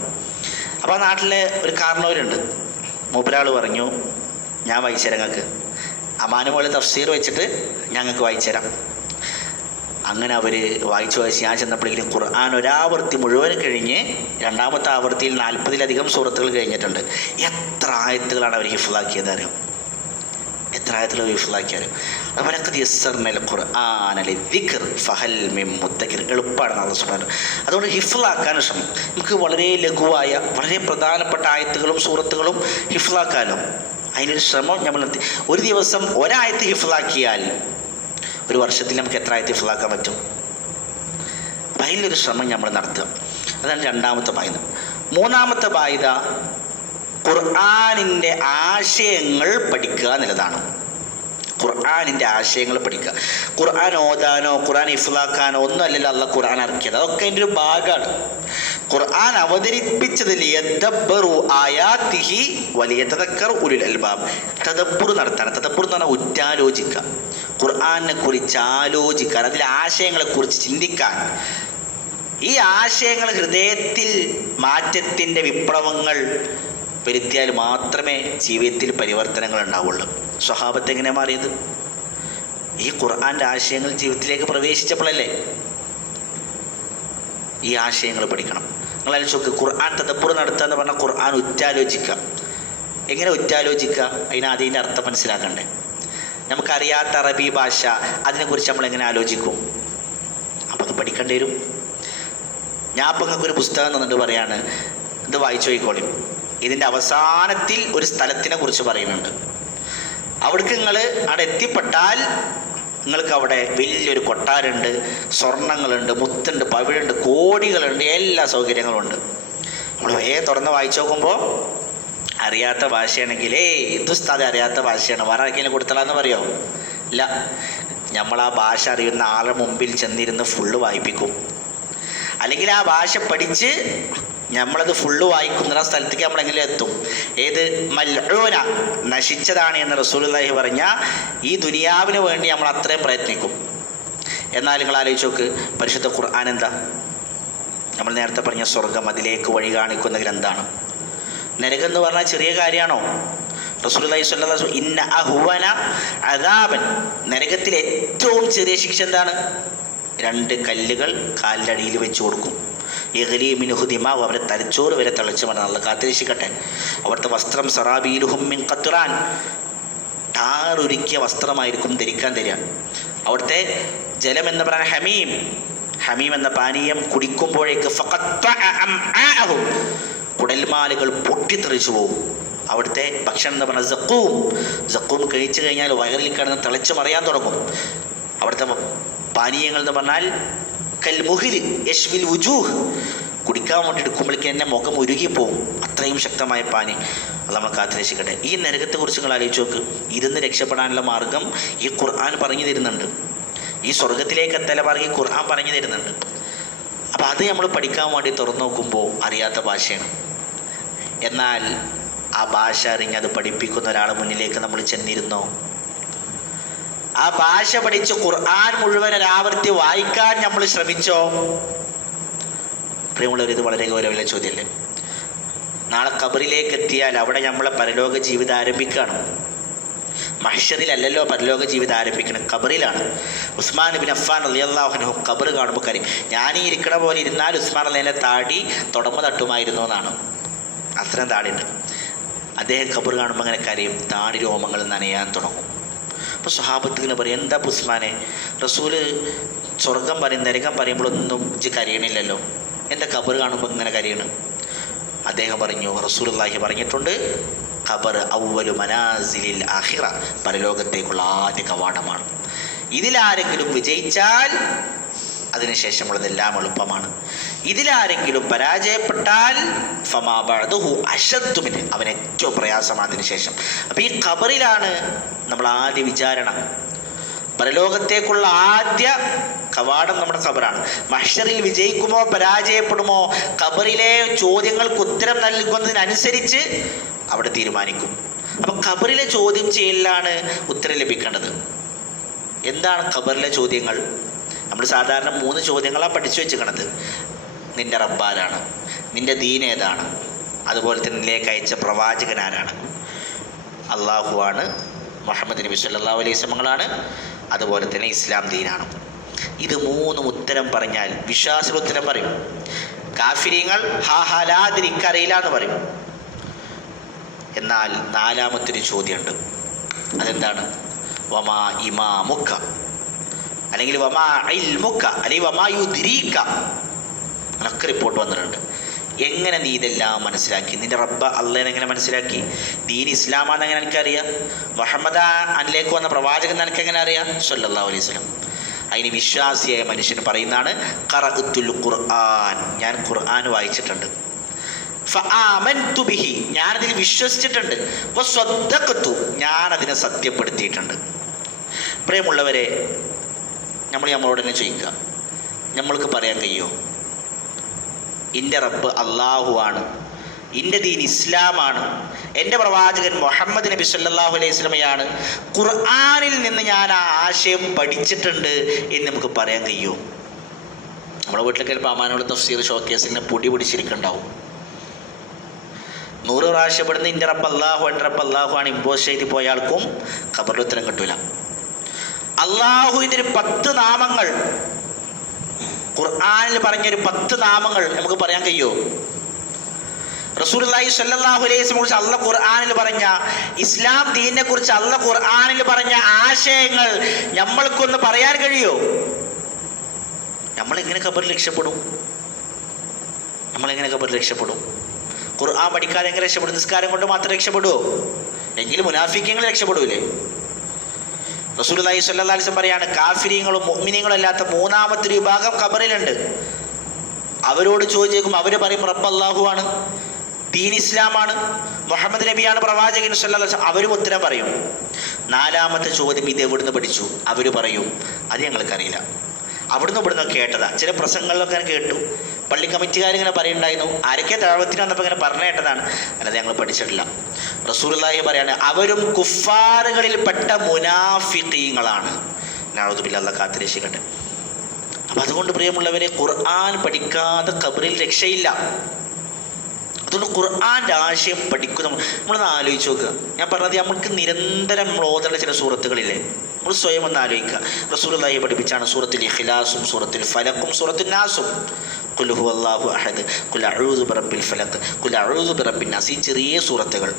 അപ്പോൾ ആ നാട്ടിലെ ഒരു കാരണവരുണ്ട്, മൂപ്പരാൾ പറഞ്ഞു, ഞാൻ വായിച്ചുതരാം നിങ്ങൾക്ക്, അമാനുമോളെ തഫ്സീർ വെച്ചിട്ട് ഞങ്ങൾക്ക് വായിച്ചുതരാം. അങ്ങനെ അവർ വായിച്ച് ഞാൻ ചെന്നപ്പോഴേക്കും ഖുർആൻ ഒരാവർത്തി മുഴുവൻ കഴിഞ്ഞ് 2ാമത്തെ ആവർത്തിയിൽ 40-ലധികം സൂറത്തുകൾ കഴിഞ്ഞിട്ടുണ്ട്. എത്ര ആയത്തുകളാണ് അവർ ഹിഫ്ളാക്കിയത് അറിയാം, എത്ര ആയത്തുകൾ ഹിഫ്ളാക്കിയാലും. അതുപോലെ യസ്സർനൽ ഖുർആന ലിദ്ദിക്ർ ഫഹൽ മിൻ മുദ്ദക്കിർ. എളുപ്പമാണ് അല്ലാഹു സുബ്ഹാനഹു. അതുകൊണ്ട് ഹിഫ്ളാക്കാൻ ശ്രമം. നമുക്ക് വളരെ ലഘുവായ വളരെ പ്രധാനപ്പെട്ട ആയത്തുകളും സൂറത്തുകളും ഹിഫ്ളാക്കാനും അതിനൊരു ശ്രമം നമ്മൾ നടത്തി. ഒരു ദിവസം ഒരായത്ത് ഹിഫ്ളാക്കിയാൽ ഒരു വർഷത്തിൽ നമുക്ക് എത്ര ആയത്ത് ഹിഫ്ളാക്കാൻ പറ്റും? അപ്പം അതിലൊരു ശ്രമം നമ്മൾ നടത്തുക. അതാണ് 2ാമത്തെ ബാധ്യത. 3ാമത്തെ ബാധ്യത ഖുർആനിൻ്റെ ആശയങ്ങൾ പഠിക്കുക എന്നുള്ളതാണ്. ഖുർആനിൻ്റെ ആശയങ്ങൾ പഠിക്കുക. ഖുർആൻ ഓതാനോ ഖുർആൻ ഹിഫ്ളാക്കാനോ ഒന്നും അല്ലല്ലോ അള്ളാഹ് ഖുർആൻ ഇറക്കിയത്, അതൊക്കെ അതിൻ്റെ ഒരു ഭാഗമാണ്. ഖുർആൻ അവതരിപ്പിച്ചതിൽ യദ്ദബ്ബറു ആയാതിഹി വലിയതദക്കറു ഉലുൽ അൽബാബ്. തദബ്ബുർ നടത്താൻ, തദബ്ബുർ എന്ന് പറഞ്ഞാൽ ഉറ്റാലോചിക്കുക, ഖുർആനെ കുറിച്ച് ആലോചിക്കാൻ, അതിലെ ആശയങ്ങളെക്കുറിച്ച് ചിന്തിക്കാൻ. ഈ ആശയങ്ങൾ ഹൃദയത്തിൽ മാറ്റത്തിൻ്റെ വിപ്ലവങ്ങൾ വരുത്തിയാൽ മാത്രമേ ജീവിതത്തിൽ പരിവർത്തനങ്ങൾ ഉണ്ടാവുള്ളൂ. സ്വഹാബത്ത് എങ്ങനെ മാറിയത്? ഈ ഖുർആൻ്റെ ആശയങ്ങൾ ജീവിതത്തിലേക്ക് പ്രവേശിച്ചപ്പോഴല്ലേ. ഈ ആശയങ്ങൾ പഠിക്കണം. നിങ്ങൾ ആലോചിച്ച് ഖുർആൻ തദബ്ബുർ നടത്തുക എന്ന് പറഞ്ഞാൽ ഖുർആൻ ഉറ്റാലോചിക്കുക. എങ്ങനെ ഉറ്റാലോചിക്കുക? അതിൻ്റെ അർത്ഥം മനസ്സിലാക്കണ്ടേ? നമുക്കറിയാത്ത അറബി ഭാഷ, അതിനെക്കുറിച്ച് നമ്മളെങ്ങനെ ആലോചിക്കും? അപ്പോൾ അത് പഠിക്കേണ്ടി വരും. ഞാൻ അപ്പം നിങ്ങൾക്കൊരു പുസ്തകം തന്നിട്ട് പറയാണ്, ഇത് വായിച്ചു പോയിക്കോളും. ഇതിൻ്റെ അവസാനത്തിൽ ഒരു സ്ഥലത്തിനെ കുറിച്ച് പറയുന്നുണ്ട്. അവിടേക്ക് നിങ്ങൾ അവിടെ എത്തിപ്പെട്ടാൽ നിങ്ങൾക്ക് അവിടെ വലിയൊരു കൊട്ടാരമുണ്ട്, സ്വർണ്ണങ്ങളുണ്ട്, മുത്തുണ്ട്, പവിഴുണ്ട്, കോടികളുണ്ട്, എല്ലാ സൗകര്യങ്ങളും ഉണ്ട്. നമ്മൾ തുറന്ന് വായിച്ചു നോക്കുമ്പോൾ അറിയാത്ത ഭാഷയാണെങ്കിൽ ഇത് ഉസ്താദ് അറിയാത്ത ഭാഷയാണ്, വേറെ ആർക്കെങ്കിലും കൊടുത്തലാന്ന് പറയോ? ഇല്ല. നമ്മൾ ആ ഭാഷ അറിയുന്ന ആളുടെ മുമ്പിൽ ചെന്നിരുന്ന് ഫുള്ള് വായിപ്പിക്കും. അല്ലെങ്കിൽ ആ ഭാഷ പഠിച്ച് നമ്മളത് ഫുള്ള് വായിക്കുന്ന സ്ഥലത്തേക്ക് നമ്മളെങ്കിലും എത്തും. ഏത് മൽഊന, നശിച്ചതാണ് എന്ന് റസൂലുള്ളാഹി പറഞ്ഞ ഈ ദുനിയാവിന് വേണ്ടി നമ്മൾ അത്രയും പ്രയത്നിക്കും. എന്നാൽ നിങ്ങൾ ആലോചിച്ച് നോക്ക്, പരിശുദ്ധ ഖുർആൻ എന്താ? നമ്മൾ നേരത്തെ പറഞ്ഞ സ്വർഗം, അതിലേക്ക് വഴി കാണിക്കുന്ന ഗ്രന്ഥമാണ്. നരകം എന്ന് പറഞ്ഞാൽ ചെറിയ കാര്യമാണോ? റസൂലുള്ളാഹി സ്വല്ലല്ലാഹു അലൈഹി വസല്ലം ഇന്ന അഹ്വന അദാബൻ, നരകത്തിൽ ഏറ്റവും ചെറിയ ശിക്ഷ എന്താണ്? 2 കല്ലുകൾ കാലിൻ്റെ അടിയിൽ വെച്ച് കൊടുക്കും. യഗ്ലി മിൻഹു ദിമാഉ, അവരെ തലച്ചോറ് വരെ തിളച്ചു മറന്ന് അള്ളാഹ് കാത്തിരക്ഷിക്കട്ടെ. അവിടുത്തെ വസ്ത്രം സറാബീലുഹും മിൻ ഖത്റാൻ, ടാറുരുക്കിയ വസ്ത്രമായിരിക്കും ധരിക്കാൻ തരിക. അവിടുത്തെ ജലം എന്ന് പറയാൻ ഹമീം, ഹമീം എന്ന പാനീയം കുടിക്കുമ്പോഴേക്ക് കുടൽമാലുകൾ പൊട്ടിത്തെറിച്ചു പോകും. അവിടുത്തെ ഭക്ഷണം എന്ന് പറഞ്ഞാൽ സക്കൂം കഴിച്ചു കഴിഞ്ഞാൽ വയറിൽ കിടന്ന് തിളച്ചു മറിയാൻ തുടങ്ങും. അവിടുത്തെ പാനീയങ്ങൾ എന്ന് പറഞ്ഞാൽ കൽമുഹിൽ യശ്വിൽ വുജൂഹ്, കുടിക്കാൻ വേണ്ടി എടുക്കുമ്പോഴേക്ക് തന്നെ മുഖം ഉരുകിപ്പോവും. അത്രയും ശക്തമായ പാനി. അത് നമ്മൾ കാത്തിരക്ഷിക്കട്ടെ. ഈ നരകത്തെക്കുറിച്ച് നിങ്ങൾ ആലോചിച്ച് നോക്ക്. ഇരുന്ന് രക്ഷപ്പെടാനുള്ള മാർഗം ഈ ഖുർആൻ പറഞ്ഞു തരുന്നുണ്ട്. ഈ സ്വർഗത്തിലേക്ക് എത്തല പറഞ്ഞ് ഖുർആൻ പറഞ്ഞു തരുന്നുണ്ട്. അപ്പം അത് നമ്മൾ പഠിക്കാൻ വേണ്ടി തുറന്നു നോക്കുമ്പോൾ അറിയാത്ത ഭാഷയാണ്. എന്നാൽ ആ ഭാഷ അറിഞ്ഞ് അത് പഠിപ്പിക്കുന്ന ഒരാളെ മുന്നിലേക്ക് നമ്മൾ ചെന്നിരുന്നോ? ആ ഭാഷ പഠിച്ച് ഖുർആൻ മുഴുവൻ ഒരാവർത്തി വായിക്കാൻ നമ്മൾ ശ്രമിച്ചോ? പ്രിയമുള്ളവർ, ഇത് വളരെ ഗൗരവമുള്ള ചോദ്യമല്ലേ? നാളെ ഖബറിലേക്ക് എത്തിയാൽ അവിടെ നമ്മളെ പരലോക ജീവിതം ആരംഭിക്കുകയാണ്. മഹ്ശറിലല്ലല്ലോ പരലോക ജീവിതം ആരംഭിക്കണം, ഖബറിലാണ്. ഉസ്മാൻ ബിൻ അഫ്ഫാൻ റളിയല്ലാഹു അൻഹു ഖബർ കാണുമ്പോൾ കരയും. ഞാനീ ഇരിക്കണ പോലെ ഇരുന്നാൽ ഉസ്മാൻ റളിയല്ലാഹു താടി തുടമ തട്ടുമായിരുന്നു എന്നാണ്. അത്രയും താടിയുണ്ട്. അദ്ദേഹം ഖബർ കാണുമ്പോൾ അങ്ങനെ കരയും, താടി രോമങ്ങൾ നനയാൻ തുടങ്ങും. അപ്പോൾ സ്വഹാബത്തിങ്ങനെ പറയും, എന്താ ഉസ്മാനെ, റസൂല് സ്വർഗം പറയും നരകം പറയുമ്പോഴൊന്നും ഇജ്ജ് കരയണില്ലല്ലോ, എന്താ ഖബർ കാണുമ്പോൾ ഇങ്ങനെ കരയണം? അദ്ദേഹം പറഞ്ഞു, റസൂലുള്ളാഹി പറഞ്ഞിട്ടുണ്ട്, ഖബർ അവ്വലു മനാസിലിൽ ആഖിറ, പരലോകത്തേക്കുള്ള ആദ്യ കവാടമാണ്. ഇതിലാരെങ്കിലും വിജയിച്ചാൽ അതിനുശേഷമുള്ളതെല്ലാം എളുപ്പമാണ്. ഇതിലാരെങ്കിലും പരാജയപ്പെട്ടാൽ ഫമാ ബഅദുഹു അശദ്ദു മിൻഹു, അവൻ ഏറ്റവും പ്രയാസമാണ് അതിനുശേഷം. അപ്പോൾ ഈ ഖബറിലാണ് നമ്മൾ ആദ്യ വിചാരണ. പരലോകത്തേക്കുള്ള ആദ്യ കവാടം നമ്മുടെ ഖബറാണ്. മഹ്ശറിൽ വിജയിക്കുമോ പരാജയപ്പെടുമോ ഖബറിലെ ചോദ്യങ്ങൾക്ക് ഉത്തരം നൽകുന്നതിനനുസരിച്ച് അവിടെ തീരുമാനിക്കും. അപ്പം ഖബറിലെ ചോദ്യം ചെയ്യലാണ് ഉത്തരം ലഭിക്കേണ്ടത്. എന്താണ് ഖബറിലെ ചോദ്യങ്ങൾ? നമ്മൾ സാധാരണ 3 ചോദ്യങ്ങളാണ് പഠിച്ചു വെച്ചിരിക്കണത്. നിൻ്റെ റബ്ബാരാണ്, നിൻ്റെ ദീൻ ഏതാണ്, അതുപോലെ തന്നെ നിന്നിലേക്ക് അയച്ച പ്രവാചകൻ ആരാണ്, അള്ളാഹു ആണ്, മുഹമ്മദ് നബി സല്ലല്ലാഹു അലൈഹി വസല്ലമയാണ്, അതുപോലെ തന്നെ ഇസ്ലാം ദീനാണ്. ഇത് 3 ഉത്തരം പറഞ്ഞാൽ വിശ്വാസികൾ ഉത്തരം പറയും. കാഫിരീങ്ങൾ ഹാലാതിരിക്കറിയില്ല എന്ന് പറയും. എന്നാൽ 4-മത്തൊരു ചോദ്യമുണ്ട്. അതെന്താണ്? വമാ ഇമാമുക്ക, അല്ലെങ്കിൽ വമാ ഇൽമുക്ക, അല്ലെങ്കിൽ വമാ യുദ്രീക. അതൊക്കെ റിപ്പോർട്ട് വന്നിട്ടുണ്ട്. എങ്ങനെ നീ ഇതെല്ലാം മനസ്സിലാക്കി? നിന്റെ റബ്ബ് അള്ളേനെ എങ്ങനെ മനസ്സിലാക്കി? ദീൻ ഇസ്ലാമാണെന്ന് എങ്ങനെ എനിക്കറിയാം? മുഹമ്മദ് അന്നിലേക്ക് വന്ന പ്രവാചകൻ എനിക്ക് എങ്ങനെ അറിയാം? സല്ലല്ലാഹു അലൈഹി വസല്ലം. അതിന് വിശ്വാസിയായ മനുഷ്യൻ പറയുന്നതാണ് ഖറഅത്തുൽ ഖുർആൻ, ഞാൻ ഖുർആൻ വായിച്ചിട്ടുണ്ട്. ഫആമൻതു ബിഹി, ഞാനതിൽ വിശ്വസിച്ചിട്ടുണ്ട്. വസ്വദ്ദഖ്തു, ഞാനതിനെ സത്യപ്പെടുത്തിയിട്ടുണ്ട്. പ്രിയമുള്ളവരെ, നമ്മളോട് തന്നെ ചോദിക്കുക, നമ്മൾക്ക് പറയാൻ കഴിയുമോ എൻ്റെ റബ്ബ് അള്ളാഹു ആണ്, എൻ്റെ ദീൻ ഇസ്ലാമാണ്, എൻ്റെ പ്രവാചകൻ മുഹമ്മദ് നബി സല്ലല്ലാഹു അലൈഹി വസല്ലമയാണ്, ഖുർആനിൽ നിന്ന് ഞാൻ ആ ആശയം പഠിച്ചിട്ടുണ്ട് എന്ന് നമുക്ക് പറയാൻ കഴിയുമോ? നമ്മുടെ വീട്ടിലൊക്കെ ചിലപ്പോൾ അമ്മാനോട് തഫ്സീർ ഷോക്കേസിങ്ങനെ പൊടി പിടിച്ചിരിക്കുന്നുണ്ടാവും. 100 പ്രാവശ്യപ്പെടുന്ന എൻ്റെ റബ്ബ് അള്ളാഹു, എൻ്റെ റബ്ബ് അള്ളാഹു ആണ് ഇമ്പോസ് ചെയ്ത് പോയ ആൾക്കും ഖബറിൽ ഉത്തരം കിട്ടൂല. അള്ളാഹുവിൻ്റെ 10 നാമങ്ങൾ, ഖുർആനിൽ പറഞ്ഞൊരു 10 നാമങ്ങൾ നമുക്ക് പറയാൻ കഴിയുമോ? റസൂലുള്ളാഹി സ്വല്ലല്ലാഹു അലൈഹി വസല്ലമയെ കുറിച്ച് അല്ലാഹു ഖുർആനിൽ പറഞ്ഞ, ഇസ്ലാം ദീനിനെ കുറിച്ച് അല്ലാഹു ഖുർആനിൽ പറഞ്ഞ ആശയങ്ങൾ നമ്മൾക്കൊന്ന് പറയാൻ കഴിയുമോ? നമ്മളെങ്ങനെ ഖബറിൽ രക്ഷപ്പെടും? ഖുർആൻ പഠിക്കാതെ എങ്ങനെ രക്ഷപ്പെടും? നിസ്കാരം കൊണ്ട് മാത്രം രക്ഷപ്പെടുമോ? എങ്കിലും മുനാഫിക്കങ്ങൾ രക്ഷപ്പെടൂലേ? റസൂലുള്ളാഹി സ്വല്ലല്ലാഹു അലൈഹി വസല്ലം പറയാണ്, കാഫിരീങ്ങളും മുഅ്മിനീങ്ങളും അല്ലാത്ത 3-മത്തെ വിഭാഗം ഖബറിലുണ്ട്. അവരോട് ചോദിച്ചേക്കും, അവർ പറയും റബ്ബ് അല്ലാഹു ആണ്, ദീൻ ഇസ്ലാമാണ്, മുഹമ്മദ് നബിയാണ് പ്രവാചകൻ സ്വല്ലല്ലാഹു അലൈഹി വസല്ലം. അവരും ഉത്തരം പറയും. 4-മത്തെ ചോദ്യം, ഇത് എവിടുന്ന് പഠിച്ചു? അവർ പറയും, അത് ഞങ്ങൾക്കറിയില്ല, ഇവിടുന്ന് കേട്ടതാ. ചില പ്രസംഗങ്ങളിലൊക്കെ ഞാൻ കേട്ടു, പള്ളി കമ്മിറ്റിക്കാരിങ്ങനെ പറയുന്നുണ്ടായിരുന്നു, ആരൊക്കെ ദഅവത്തിന് വന്നപ്പോൾ ഇങ്ങനെ പറഞ്ഞു കേട്ടതാണ്, അല്ലാതെ ഞങ്ങൾ പഠിച്ചിട്ടില്ല. റസൂലുള്ളാഹി പറയാണ്, അവരും കുഫാറുകളിൽപ്പെട്ട മുനാഫിഖീങ്ങളാണ്. നഊദുബില്ലാഹ്, അല്ലാഹ് കാത്തുരക്ഷിക്കട്ടെ. അപ്പം അതുകൊണ്ട് പ്രിയമുള്ളവരെ, ഖുർആൻ പഠിക്കാതെ ഖബറിൽ രക്ഷയില്ല. അതുകൊണ്ട് ഖുർആൻ്റെ ആശയം പഠിക്കുന്ന നമ്മളൊന്ന് ആലോചിച്ച് നോക്കുക. ഞാൻ പറഞ്ഞത് നമുക്ക് നിരന്തരം നമ്മൾ ഓതേണ്ട ചില സൂറത്തുകളില്ലേ, നമ്മൾ സ്വയം ഒന്ന് ആലോചിക്കുക. റസൂലുള്ളാഹി പഠിപ്പിച്ചാണ് സൂറത്തുൽ ഇഖ്ലാസും സൂറത്തുൽ ഫലഖും സൂറത്തുൽ നാസും. ഖുൽ ഹുവല്ലാഹു അഹദ്, ഖുൽ അഊദു ബിറബ്ബിൽ ഫലഖ്, ഖുൽ അഊദു ബിറബ്ബിൻ നാസ്. ഈ ചെറിയ സൂറത്തുകൾ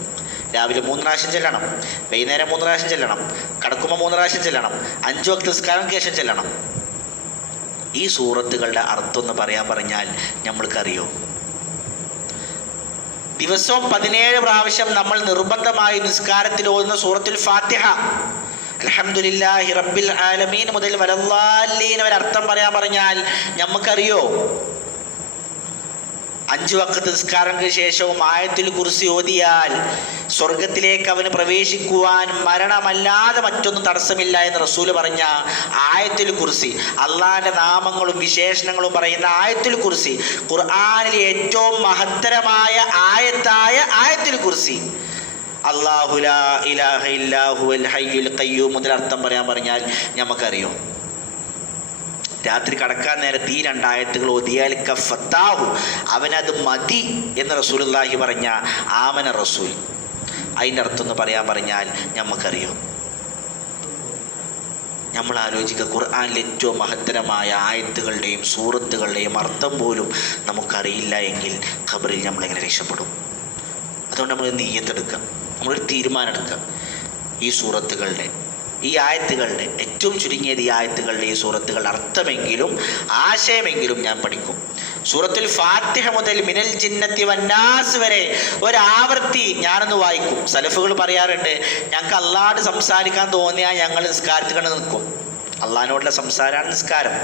രാവിലെ 3 പ്രാവശ്യം ചെല്ലണം, വൈകുന്നേരം 3 പ്രാവശ്യം ചെല്ലണം, കടക്കുമ്പോൾ 3 പ്രാവശ്യം ചെല്ലണം, 5 വക്ത് നിസ്കാരം ശേഷം ചെല്ലണം. ഈ സൂറത്തുകളുടെ അർത്ഥം എന്ന് പറയാൻ പറഞ്ഞാൽ നമ്മൾക്കറിയോ? ദിവസവും 17 പ്രാവശ്യം നമ്മൾ നിർബന്ധമായി നിസ്കാരത്തിൽ ഓതുന്ന സൂറത്തുൽ ഫാത്തിഹ, അൽഹംദുലില്ലാഹി റബ്ബിൽ ആലമീൻ മുതൽ വലല്ലാലീൻ വരെ അർത്ഥം പറയാൻ പറഞ്ഞാൽ നമുക്കറിയോ? 5 വഖത്ത് നിസ്കാരങ്ങൾക്ക് ശേഷവും ആയത്തുൽ കുർസി ഓതിയാൽ സ്വർഗത്തിലേക്ക് അവന് പ്രവേശിക്കുവാൻ മരണമല്ലാതെ മറ്റൊന്നും തടസ്സമില്ല എന്ന് റസൂല് പറഞ്ഞ ആയത്തുൽ കുർസി, അള്ളാഹിൻ്റെ നാമങ്ങളും വിശേഷണങ്ങളും പറയുന്ന ആയത്തുൽ കുർസി, ഖുർആനിലെ ഏറ്റവും മഹത്തരമായ ആയത്തായ ആയത്തുൽ കുർസി, അല്ലാഹു ലാ ഇലാഹ ഇല്ലാ ഹുവൽ ഹയ്യുൽ ഖയ്യൂം മുതൽ അർത്ഥം പറയാൻ പറഞ്ഞാൽ നമുക്കറിയോ? രാത്രി കടക്കാൻ നേരത്ത് ഈ 2 ആയത്തുകൾ ഓതിയാൽ കഫത്താഹു, അവനത് മതി എന്ന് റസൂലുള്ളാഹി പറഞ്ഞ ആമന റസൂൽ. അതിൻ്റെ അർത്ഥം എന്ന് പറയാൻ പറഞ്ഞാൽ നമുക്കറിയോ? നമ്മൾ ആലോചിക്കുക, ഖുർആനിലെ ഏറ്റവും മഹത്തരമായ ആയത്തുകളുടെയും സൂറത്തുകളുടെയും അർത്ഥം പോലും നമുക്കറിയില്ല എങ്കിൽ ഖബറിൽ നമ്മളെങ്ങനെ രക്ഷപ്പെടും? അതുകൊണ്ട് നമ്മൾ നിയ്യത്തെടുക്കുക, നമ്മളൊരു തീരുമാനം എടുക്കുക. ഈ സൂറത്തുകളുടെ, ഈ ആയത്തുകളുടെ, ഏറ്റവും ചുരുങ്ങിയത് ഈ ആയത്തുകളുടെ, ഈ സൂറത്തുകളുടെ അർത്ഥമെങ്കിലും ആശയമെങ്കിലും ഞാൻ പഠിക്കും. സൂറത്തുൽ ഫാത്തിഹ മുതൽ മിനൽ ജിന്നത്തി വന്നാസ് വരെ ഒരാവർത്തി ഞാനൊന്ന് വായിക്കും. സലഫുകൾ പറയാറുണ്ട്, ഞങ്ങൾക്ക് അള്ളാഹോട് സംസാരിക്കാൻ തോന്നിയാൽ ഞങ്ങൾ നിസ്കാരത്തിൽ കണ്ട് നിൽക്കും. അള്ളാഹിനോടുള്ള സംസാരമാണ് നിസ്കാരം.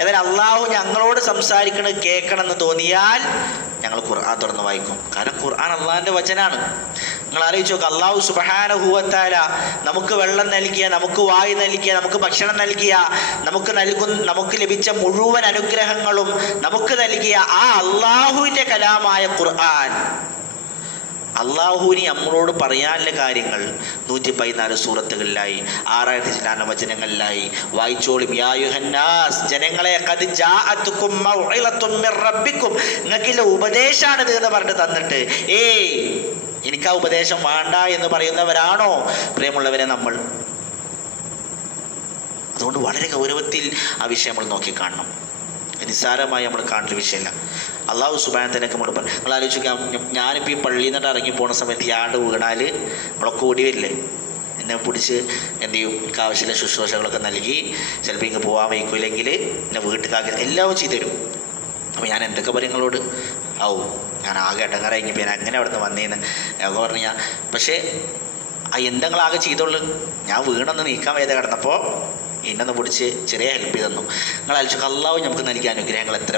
എന്നാൽ അള്ളാഹു ഞങ്ങളോട് സംസാരിക്കണത് കേൾക്കണമെന്ന് തോന്നിയാൽ ഞങ്ങൾ ഖുർആൻ തുറന്ന് വായിക്കും. കാരണം ഖുർആൻ അള്ളാഹിൻ്റെ വചനാണ്. നിങ്ങൾ ആലോചിച്ച് നോക്കുക, അള്ളാഹു സുബ്ഹാനഹു വ തആല നമുക്ക് വെള്ളം നൽകിയ, നമുക്ക് വായു നൽകിയ, നമുക്ക് ഭക്ഷണം നൽകിയ, നമുക്ക് ലഭിച്ച മുഴുവൻ അനുഗ്രഹങ്ങളും നമുക്ക് നൽകിയ ആ അള്ളാഹുവിൻ്റെ കലാമായ ഖുർആൻ, അള്ളാഹുവിന് നമ്മളോട് പറയാനുള്ള കാര്യങ്ങൾ 114 സൂറത്തുകളിലായി 6000 വചനങ്ങളിലായി വായിച്ചോളും. യാ അയ്യുഹന്നാസ്, ജനങ്ങളെ, ഖദ് ജാഅതുകും മൗഇളത്തും മിർ റബ്ബിക്കും, നിങ്ങൾക്കില്ല ഉപദേശമാണിത് എന്ന് പറഞ്ഞിട്ട് തന്നിട്ട് എനിക്ക് ആ ഉപദേശം വേണ്ട എന്ന് പറയുന്നവരാണോ പ്രിയമുള്ളവരെ നമ്മൾ? അതുകൊണ്ട് വളരെ ഗൗരവത്തിൽ ആ വിഷയം നമ്മൾ നോക്കിക്കാണണം. നിസ്സാരമായി നമ്മൾ കാണുന്ന വിഷയമല്ല. അള്ളാഹു സുബ്ഹാനഹു വ തആല നമ്മൾ നിങ്ങൾ ആലോചിക്കാം, ഞാനിപ്പോൾ ഈ പള്ളിയിൽ നിന്നിട്ട് ഇറങ്ങി പോകുന്ന സമയത്ത് യാണ്ട് വീണാൽ നമ്മളൊക്കെ ഓടി വരില്ലേ? എന്നെ പിടിച്ച് എന്ത് ചെയ്യും? എനിക്ക് ആവശ്യമുള്ള ശുശ്രൂഷകളൊക്കെ നൽകി, ചിലപ്പോൾ ഇങ്ങ് പോകാൻ വയ്ക്കില്ലെങ്കിൽ എന്നെ വീട്ടിലാക്കി എല്ലാം ചെയ്തു തരും. അപ്പോൾ ഞാൻ എന്തൊക്കെ പറയും നിങ്ങളോട്? ഞാൻ ആകെ ഇടങ്ങാറായി, ഞാൻ അങ്ങനെ അവിടെ നിന്ന് വന്നേന്ന് ഞങ്ങൾ പറഞ്ഞു. പക്ഷേ എന്തെങ്കിലാകെ ചെയ്തോളൂ, ഞാൻ വീണൊന്ന് നീക്കാൻ വേദ കിടന്നപ്പോൾ എന്നെ പിടിച്ച് ചെറിയ ഹെൽപ്പ് ചെയ്തു തന്നു. നിങ്ങൾ അയച്ചു അള്ളാഹു നമുക്ക് നൽകിയ അനുഗ്രഹങ്ങൾ എത്ര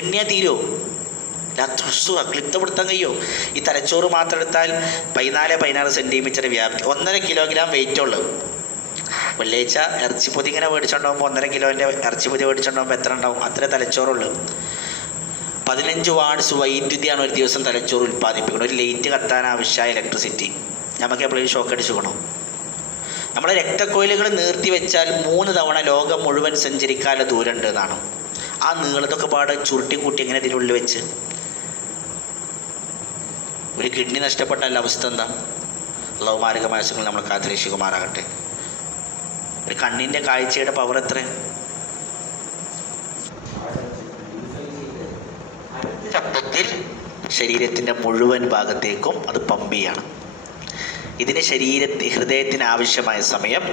എണ്ണിയാൽ തീരുമോ? ക്ലിപ്തപ്പെടുത്താൻ കഴിയോ? ഈ തലച്ചോറ് മാത്രം എടുത്താൽ 14 സെൻറ്റിമീറ്റർ വ്യാപ്തി, 1.5 കിലോഗ്രാം വെയിറ്റ് ഉള്ളു. വെള്ളിയാഴ്ച ഇറച്ചിപ്പൊതി ഇങ്ങനെ മേടിച്ചുകൊണ്ടുപോകുമ്പോൾ 1.5 കിലോൻ്റെ ഇറച്ചിപ്പൊതി മേടിച്ചുകൊണ്ടുപോകുമ്പോൾ എത്ര ഉണ്ടാവും? അത്ര തലച്ചോറുള്ളൂ. 15 വാട്ട്സ് വൈദ്യുതിയാണ് ഒരു ദിവസം തലച്ചോറ് ഉൽപ്പാദിപ്പിക്കുന്നത്. ഒരു ലൈറ്റ് കത്താൻ ആവശ്യമായ ഇലക്ട്രിസിറ്റി. നമുക്ക് എപ്പോഴും ഷോക്ക് അടിച്ചുകൊള്ളണം. നമ്മുടെ രക്തക്കൊയിലുകൾ നീർത്തി വെച്ചാൽ 3 തവണ ലോകം മുഴുവൻ സഞ്ചരിക്കാനുള്ള ദൂരം ഉണ്ട് എന്നാണ്. ആ നീളത്തൊക്കെ പാടെ ചുരുട്ടി കൂട്ടി എങ്ങനെ ഇതിനുള്ളിൽ വെച്ച്? ഒരു കിഡ്നി നഷ്ടപ്പെട്ടാൽ അവസ്ഥ എന്താ? അല്ലാഹു മാരകമായ അസുഖങ്ങൾ നമ്മൾ കാത്തിരക്ഷിക്കുമാറാകട്ടെ. ഒരു കണ്ണിൻ്റെ കാഴ്ചയുടെ പവർ എത്ര? ശബ്ദത്തിൽ ശരീരത്തിൻ്റെ മുഴുവൻ ഭാഗത്തേക്കും അത് പമ്പ് ചെയ്യണം. ഇതിന് ഹൃദയത്തിന് ആവശ്യമായ സമയം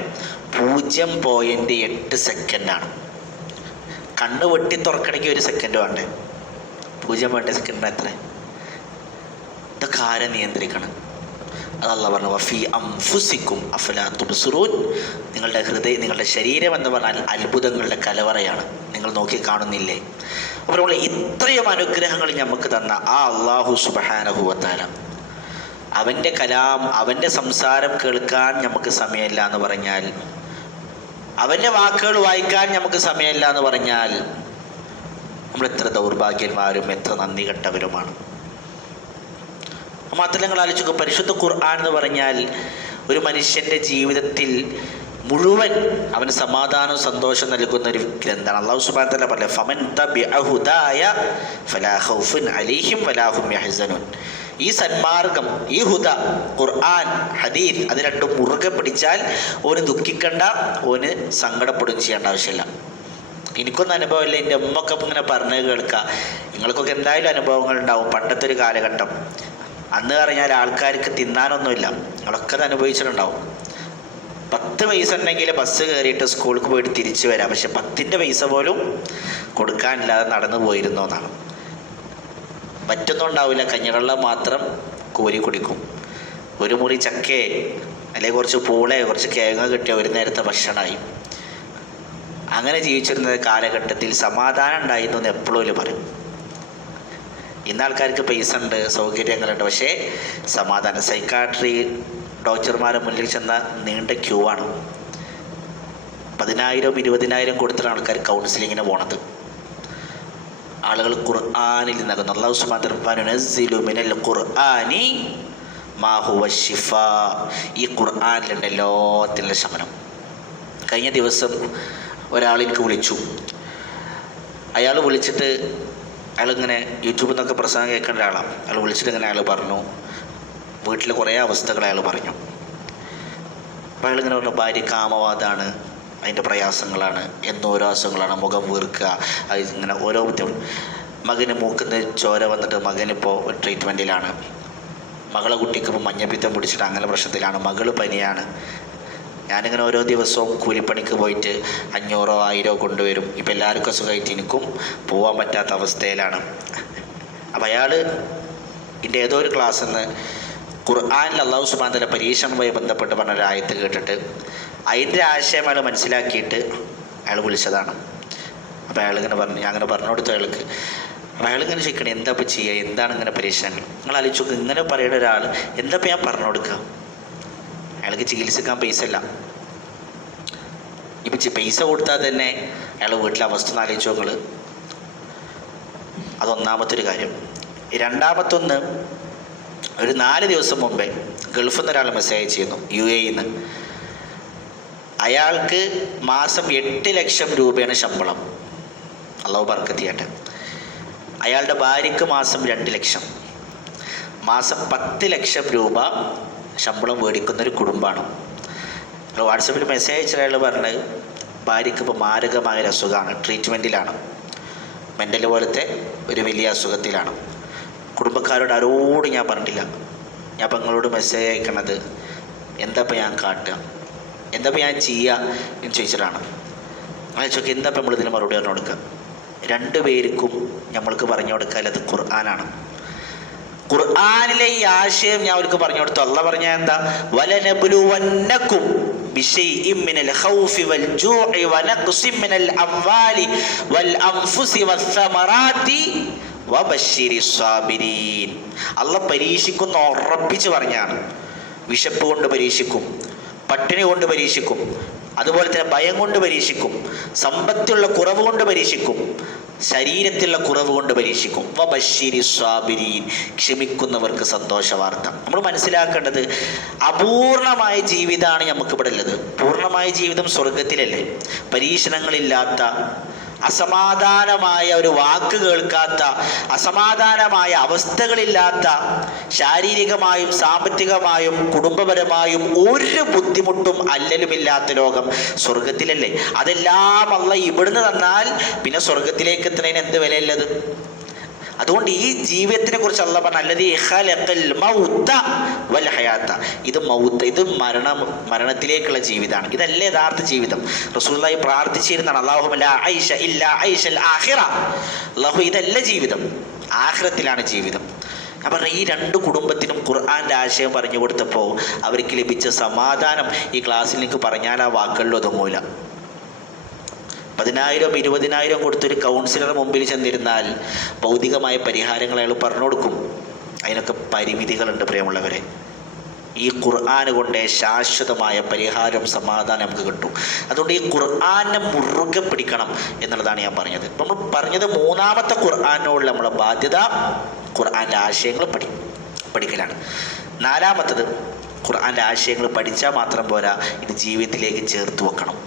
0.8 സെക്കൻഡാണ്. കണ്ണ് വെട്ടി തുറക്കണമെങ്കിൽ 1 സെക്കൻഡ് വേണ്ടേ? 0.8 സെക്കൻഡിന് എത്ര? ഇതൊക്കെ ആരെ നിയന്ത്രിക്കണം? അത് അല്ലാഹു പറഞ്ഞു, വഫീ അൻഫുസിക്കും അഫലാ തുബ്സിറൂൻ. നിങ്ങളുടെ ശരീരം എന്ന് പറഞ്ഞാൽ അത്ഭുതങ്ങളുടെ കലവറയാണ്, നിങ്ങൾ നോക്കി കാണുന്നില്ലേ? അപ്പോൾ ഇത്രയും അനുഗ്രഹങ്ങൾ നമുക്ക് തന്ന ആ അല്ലാഹു സുബ്ഹാനഹു വ തആല, അവൻ്റെ കലാം, അവൻ്റെ സംസാരം കേൾക്കാൻ നമുക്ക് സമയമില്ല എന്ന് പറഞ്ഞാൽ, അവൻ്റെ വാക്കുകൾ വായിക്കാൻ നമുക്ക് സമയമില്ല എന്ന് പറഞ്ഞാൽ നമ്മൾ എത്ര ദൗർഭാഗ്യന്മാരും എത്ര നന്ദി കെട്ടവരുമാണ്. മാത്രമല്ല, നിങ്ങൾ ആലോചിക്കുക, പരിശുദ്ധ ഖുർആൻ എന്ന് പറഞ്ഞാൽ ഒരു മനുഷ്യൻ്റെ ജീവിതത്തിൽ മുഴുവൻ അവന് സമാധാനവും സന്തോഷം നൽകുന്ന ഒരു ഗ്രന്ഥമാണ്. അല്ലാഹു സുബ്ഹാനഹു വ തആല പറഞ്ഞു, ഫമൻ തബിഅ ഹുദായ ഫലാ ഖൗഫുൻ അലൈഹിം വലാ ഹും യഹ്സനൂൻ. ഈ സന്മാർഗം, ഈ ഹുദ, ഖുർആൻ, ഹദീസ്, അത് രണ്ടും മുറുകെ പിടിച്ചാൽ ഓന് ദുഃഖിക്കണ്ട, ഓന് സങ്കടപ്പെടുകയും ചെയ്യേണ്ട ആവശ്യമില്ല. എനിക്കൊന്നും അനുഭവമില്ല, എൻ്റെ ഉമ്മൊക്കെ ഇങ്ങനെ പറഞ്ഞ് കേൾക്കുക. നിങ്ങൾക്കൊക്കെ എന്തായാലും അനുഭവങ്ങൾ ഉണ്ടാവും. പണ്ടത്തെ ഒരു കാലഘട്ടം, അന്ന് പറഞ്ഞാൽ ആൾക്കാർക്ക് തിന്നാനൊന്നുമില്ല. നിങ്ങളൊക്കെ അത് അനുഭവിച്ചിട്ടുണ്ടാവും. 10 പൈസ ഉണ്ടെങ്കിൽ ബസ് കയറിയിട്ട് സ്കൂൾക്ക് പോയിട്ട് തിരിച്ചു വരാം. പക്ഷെ 10ൻ്റെ പൈസ പോലും കൊടുക്കാനില്ലാതെ നടന്നു പോയിരുന്നു എന്നാണ്. പറ്റൊന്നുണ്ടാവില്ല, കഞ്ഞിവെള്ളം മാത്രം കോരി കുടിക്കും. ഒരു മുറി ചക്കയെ അല്ലെങ്കിൽ കുറച്ച് പൂളയോ കുറച്ച് കിഴങ്ങ കിട്ടിയ ഒരു നേരത്തെ ഭക്ഷണമായി. അങ്ങനെ ജീവിച്ചിരുന്ന കാലഘട്ടത്തിൽ സമാധാനം ഉണ്ടായിരുന്നു എന്ന് എപ്പോഴും പറയും. ഇന്ന് ആൾക്കാർക്ക് പൈസ ഉണ്ട്, സൗകര്യങ്ങളുണ്ട്, പക്ഷേ സമാധാനം. സൈക്കാട്രി ഡോക്ടർമാരെ മുന്നിൽ ചെന്ന നീണ്ട ക്യൂ ആണ്. 10,000 20,000 കൊടുത്തിട്ടാണ് ആൾക്കാർ കൗൺസിലിങ്ങിന് പോണത്. ആളുകൾ ഖുർആനിൽ നിന്നാകുന്നു. അല്ലാഹു സുബ്ഹാനഹു വ തആല നുനസ്സിലു മിനൽ ഖുർആനി മാ ഹുവ ശിഫാ. ഈ ഖുർആനിലുണ്ട് എല്ലാത്തിനുള്ള ശമനം. കഴിഞ്ഞ ദിവസം ഒരാൾ എനിക്ക് വിളിച്ചു. അയാൾ വിളിച്ചിട്ട്, അയാളിങ്ങനെ യൂട്യൂബിൽ നിന്നൊക്കെ പ്രസംഗം കേൾക്കേണ്ട ഒരാളാണ്. അയാൾ വിളിച്ചിട്ട് ഇങ്ങനെ അയാൾ പറഞ്ഞു, വീട്ടിലെ കുറേ അവസ്ഥകൾ അയാൾ പറഞ്ഞു. അപ്പോൾ അയാളിങ്ങനെ പറഞ്ഞു, ഭാര്യ കാമവാദമാണ്, അതിൻ്റെ പ്രയാസങ്ങളാണ്, ഓരോ അസുഖങ്ങളാണ്, മുഖം വീർക്കുക, അത് ഇങ്ങനെ ഓരോ ബുദ്ധിമുട്ട്. മകന് മൂക്കുന്ന ചോര വന്നിട്ട് മകനിപ്പോൾ ഒരു ട്രീറ്റ്മെൻറ്റിലാണ്. മകളെ കുട്ടിക്ക് ഇപ്പോൾ മഞ്ഞപ്പിത്തം പിടിച്ചിട്ട് അങ്ങനെ പ്രശ്നത്തിലാണ്. മകൾ പനിയാണ്. ഞാനിങ്ങനെ ഓരോ ദിവസവും കൂലിപ്പണിക്ക് പോയിട്ട് 500 1000 കൊണ്ടുവരും. ഇപ്പം എല്ലാവർക്കും അസുഖമായിട്ട് എനിക്കും പോകാൻ പറ്റാത്ത അവസ്ഥയിലാണ്. അപ്പം അയാൾ ഇതിൻ്റെ ഏതോ ഒരു ക്ലാസ്സിൽ നിന്ന് ഖുർആനിൽ അല്ലാഹു സുബ്ഹാനഹു വ തആല പരീക്ഷണവുമായി ബന്ധപ്പെട്ട് പറഞ്ഞ ഒരു ആയത്ത് കേട്ടിട്ട് അതിൻ്റെ ആശയം അയാൾ മനസ്സിലാക്കിയിട്ട് അയാൾ വിളിച്ചതാണ്. അപ്പോൾ അയാളിങ്ങനെ പറഞ്ഞു, ഞാൻ അങ്ങനെ പറഞ്ഞു കൊടുത്തു അയാൾക്ക്. അപ്പോൾ അയാളിങ്ങനെ ചോദിക്കണം, എന്താ ഇപ്പോൾ ചെയ്യുക, എന്താണ് ഇങ്ങനെ പരീക്ഷണങ്ങൾ? നിങ്ങൾ ആലോചിച്ച് നോക്ക്, ഇങ്ങനെ പറയുന്ന ഒരാൾ എന്താ ഇപ്പോൾ ഞാൻ പറഞ്ഞു കൊടുക്കുക? അയാൾക്ക് ചികിത്സിക്കാൻ പൈസ ഇല്ല. ഇപ്പം പൈസ കൊടുത്താൽ തന്നെ അയാൾ വീട്ടിലെ അവസ്ഥ ഒന്ന് ആലോചിച്ച് നോങ്ങൾ. അതൊന്നാമത്തെ ഒരു കാര്യം. രണ്ടാമത്തൊന്ന്, ഒരു 4 ദിവസം മുമ്പേ ഗൾഫിൽ നിന്ന് ഒരാൾ മെസ്സേജ് ചെയ്യുന്നു, UAE നിന്ന്. അയാൾക്ക് മാസം 8 ലക്ഷം രൂപയാണ് ശമ്പളം. അല്ലാഹു ബർക്കത്ത് ചെയ്യട്ടെ. അയാളുടെ ഭാര്യയ്ക്ക് മാസം 2 ലക്ഷം. മാസം 10 ലക്ഷം രൂപ ശമ്പളം മേടിക്കുന്നൊരു കുടുംബമാണ്. വാട്സപ്പിൽ മെസ്സേജ് അയച്ച അയാൾ പറഞ്ഞത് ഭാര്യയ്ക്ക് ഇപ്പോൾ മാരകമായൊരു അസുഖമാണ്, ട്രീറ്റ്മെൻറ്റിലാണ്, മെൻ്റൽ പോലത്തെ ഒരു വലിയ അസുഖത്തിലാണ്. കുടുംബക്കാരോട് ആരോടും ഞാൻ പറഞ്ഞിട്ടില്ല. ഞാൻ ഇപ്പം നിങ്ങളോട് മെസ്സേജ് അയക്കണത് എന്താ ഇപ്പം ഞാൻ കാട്ടുക, എന്താ ഇപ്പം ഞാൻ ചെയ്യുക എന്ന് ചോദിച്ചിട്ടാണ്. അങ്ങനെ ചോദിക്കുക, എന്താ ഇപ്പം നമ്മളിതിന് മറുപടി പറഞ്ഞു കൊടുക്കുക? 2 പേർക്കും നമ്മൾക്ക് പറഞ്ഞു കൊടുക്കാൻ അത് ഖുർആനാണ്. ഖുർആനിലെ ഈ ആശയം ഞാൻ അവർക്ക് പറഞ്ഞു കൊടുത്തു. അല്ലാഹ് പറഞ്ഞ എന്താ? വലനബ്ലുവന്നകും ബിശൈഇൻ മിനൽ ഖൗഫി വൽ ജൂഇ വനഖ്സിൻ മിനൽ അംവാലി വൽ അൻഫുസി വസ്സമറാത്തി വബശ്ശിരിസ് സാബിരീൻ. അല്ലാഹ് പരീക്ഷിക്കുന്ന ഉറപ്പിച്ച് പറഞ്ഞാണ്. വിശപ്പ് കൊണ്ട് പരീക്ഷിക്കും, പട്ടിണി കൊണ്ട് പരീക്ഷിക്കും, അതുപോലെ തന്നെ ഭയം കൊണ്ട് പരീക്ഷിക്കും, സമ്പത്തുള്ള കുറവ് കൊണ്ട് പരീക്ഷിക്കും, ശരീരത്തിലുള്ള കുറവ് കൊണ്ട് പരീക്ഷിക്കും. വബശ്ശിരിസ് സാബിരീൻ, ക്ഷമിക്കുന്നവർക്ക് സന്തോഷ വാർത്ത. നമ്മൾ മനസ്സിലാക്കേണ്ടത് അപൂർണമായ ജീവിതമാണ് നമുക്കിവിടെ ഉള്ളത്. പൂർണ്ണമായ ജീവിതം സ്വർഗത്തിലല്ലേ? പരീക്ഷണങ്ങളില്ലാത്ത, അസമാധാനമായ ഒരു വാക്ക് കേൾക്കാത്ത, അസമാധാനമായ അവസ്ഥകളില്ലാത്ത, ശാരീരികമായും സാമ്പത്തികമായും കുടുംബപരമായും ഒരു ബുദ്ധിമുട്ടും അല്ലലുമില്ലാത്ത ലോകം സ്വർഗത്തിലല്ലേ? അതെല്ലാം അല്ലാഹ് ഇവിടുന്ന് തന്നാൽ പിന്നെ സ്വർഗത്തിലേക്ക് എത്തുന്നതിന് എന്ത് വിലയുള്ളത്? അതുകൊണ്ട് ഈ ജീവിതത്തിനെ കുറിച്ച് അല്ലാഹ് പറഞ്ഞ അല്ലദീ ഖലഖൽ മൗത വൽ ഹയാത, ഇത് മൗത്ത്, ഇത് മരണത്തിലേക്കുള്ള ജീവിതമാണ്. ഇതല്ല യഥാർത്ഥ ജീവിതം. റസൂലുള്ളാഹി പ്രാർത്ഥിച്ചിരുന്നാണ്, അല്ലാഹുമ്മ ലാ ഐശ ഇല്ലാ ഐശൽ ആഖിറ. അല്ലാഹു ഇതല്ല ജീവിതം, ആഖിറത്തിലാണ് ജീവിതം. ഞാൻ പറഞ്ഞ ഈ 2 കുടുംബത്തിനും ഖുർആന്റെ ആശയം പറഞ്ഞു കൊടുത്തപ്പോൾ അവർക്ക് ലഭിച്ച സമാധാനം ഈ ക്ലാസ്സിൽ എനിക്ക് പറഞ്ഞാൽ ആ വാക്കുകളിൽ ഒതുങ്ങൂല. 10,000 20,000 കൊടുത്തൊരു കൗൺസിലർ മുമ്പിൽ ചെന്നിരുന്നാൽ ഭൗതികമായ പരിഹാരങ്ങൾ അയാൾ പറഞ്ഞു കൊടുക്കും. അതിനൊക്കെ പരിമിതികളുണ്ട് പ്രിയമുള്ളവരെ. ഈ ഖുർആൻ കൊണ്ട് ശാശ്വതമായ പരിഹാരവും സമാധാനം നമുക്ക് കിട്ടും. അതുകൊണ്ട് ഈ ഖുർആനെ മുറുകെ പിടിക്കണം എന്നുള്ളതാണ് ഞാൻ പറഞ്ഞത്. ഇപ്പം നമ്മൾ പറഞ്ഞത് 3ാമത്തെ ഖുർആനോടുള്ള നമ്മളെ ബാധ്യത ഖുർആൻ്റെ ആശയങ്ങൾ പഠിക്കലാണ്. 4ാമത്തത്, ഖുർആൻ്റെ ആശയങ്ങൾ പഠിച്ചാൽ മാത്രം പോരാ, ഇത് ജീവിതത്തിലേക്ക് ചേർത്ത് വെക്കണം.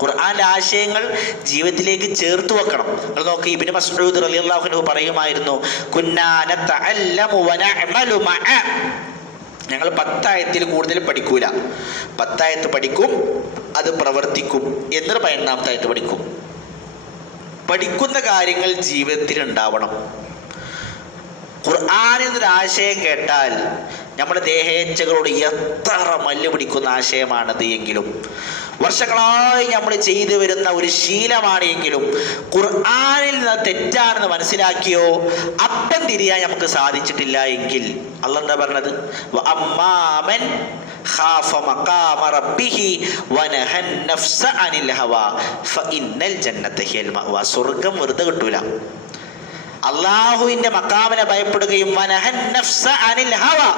ഖുർആന്റെ ആശയങ്ങൾ ജീവിതത്തിലേക്ക് ചേർത്ത് വെക്കണം. നിങ്ങൾ നോക്കി, ഇബ്നു മസ്ഊദ് റളിയല്ലാഹു അൻഹു പറയുമായിരുന്നു, കുന്നാ നതഅല്ലമു വനഅമലു മഅ. ഞങ്ങൾ 10 ആയത്തിൽ കൂടുതൽ പഠിക്കൂല. 10 ആയത്ത് പഠിക്കും, അത് പ്രവർത്തിക്കും, എന്നിട്ട് 15ാമത്തെ ആയത്ത് പഠിക്കും. പഠിക്കുന്ന കാര്യങ്ങൾ ജീവിതത്തിൽ ഉണ്ടാവണം. ഖുർആൻ എന്നൊരാശയം കേട്ടാൽ നമ്മുടെ ദേഹേച്ഛകളോട് എത്ര മല്ല് പിടിക്കുന്ന ആശയമാണത് എങ്കിലും, വർഷങ്ങളായി നമ്മൾ ചെയ്തു വരുന്ന ഒരു ശീലമാണ് എങ്കിലും, ഖുർആനിൽ നിന്ന് തെറ്റാണെന്ന് മനസ്സിലാക്കിയോ അപ്പം തിരിയാൻ നമുക്ക് സാധിച്ചിട്ടില്ല എങ്കിൽ അല്ലാഹ് എന്താ പറഞ്ഞത്? വഅമ്മാമൻ ഖാഫ മഖാമ റബ്ബിഹി വനഹൻ നഫ്സ അനിൽ ഹവാ ഫഇന്നൽ ജന്നത ഹിയൽ മഅവാ. സ്വർഗ്ഗം വെറുതെ കിട്ടൂല. അള്ളാഹുവിന്റെ മഖാമിനെ ഭയപ്പെടുകയും വനഹൻ നഫ്സ അനിൽ ഹവാ,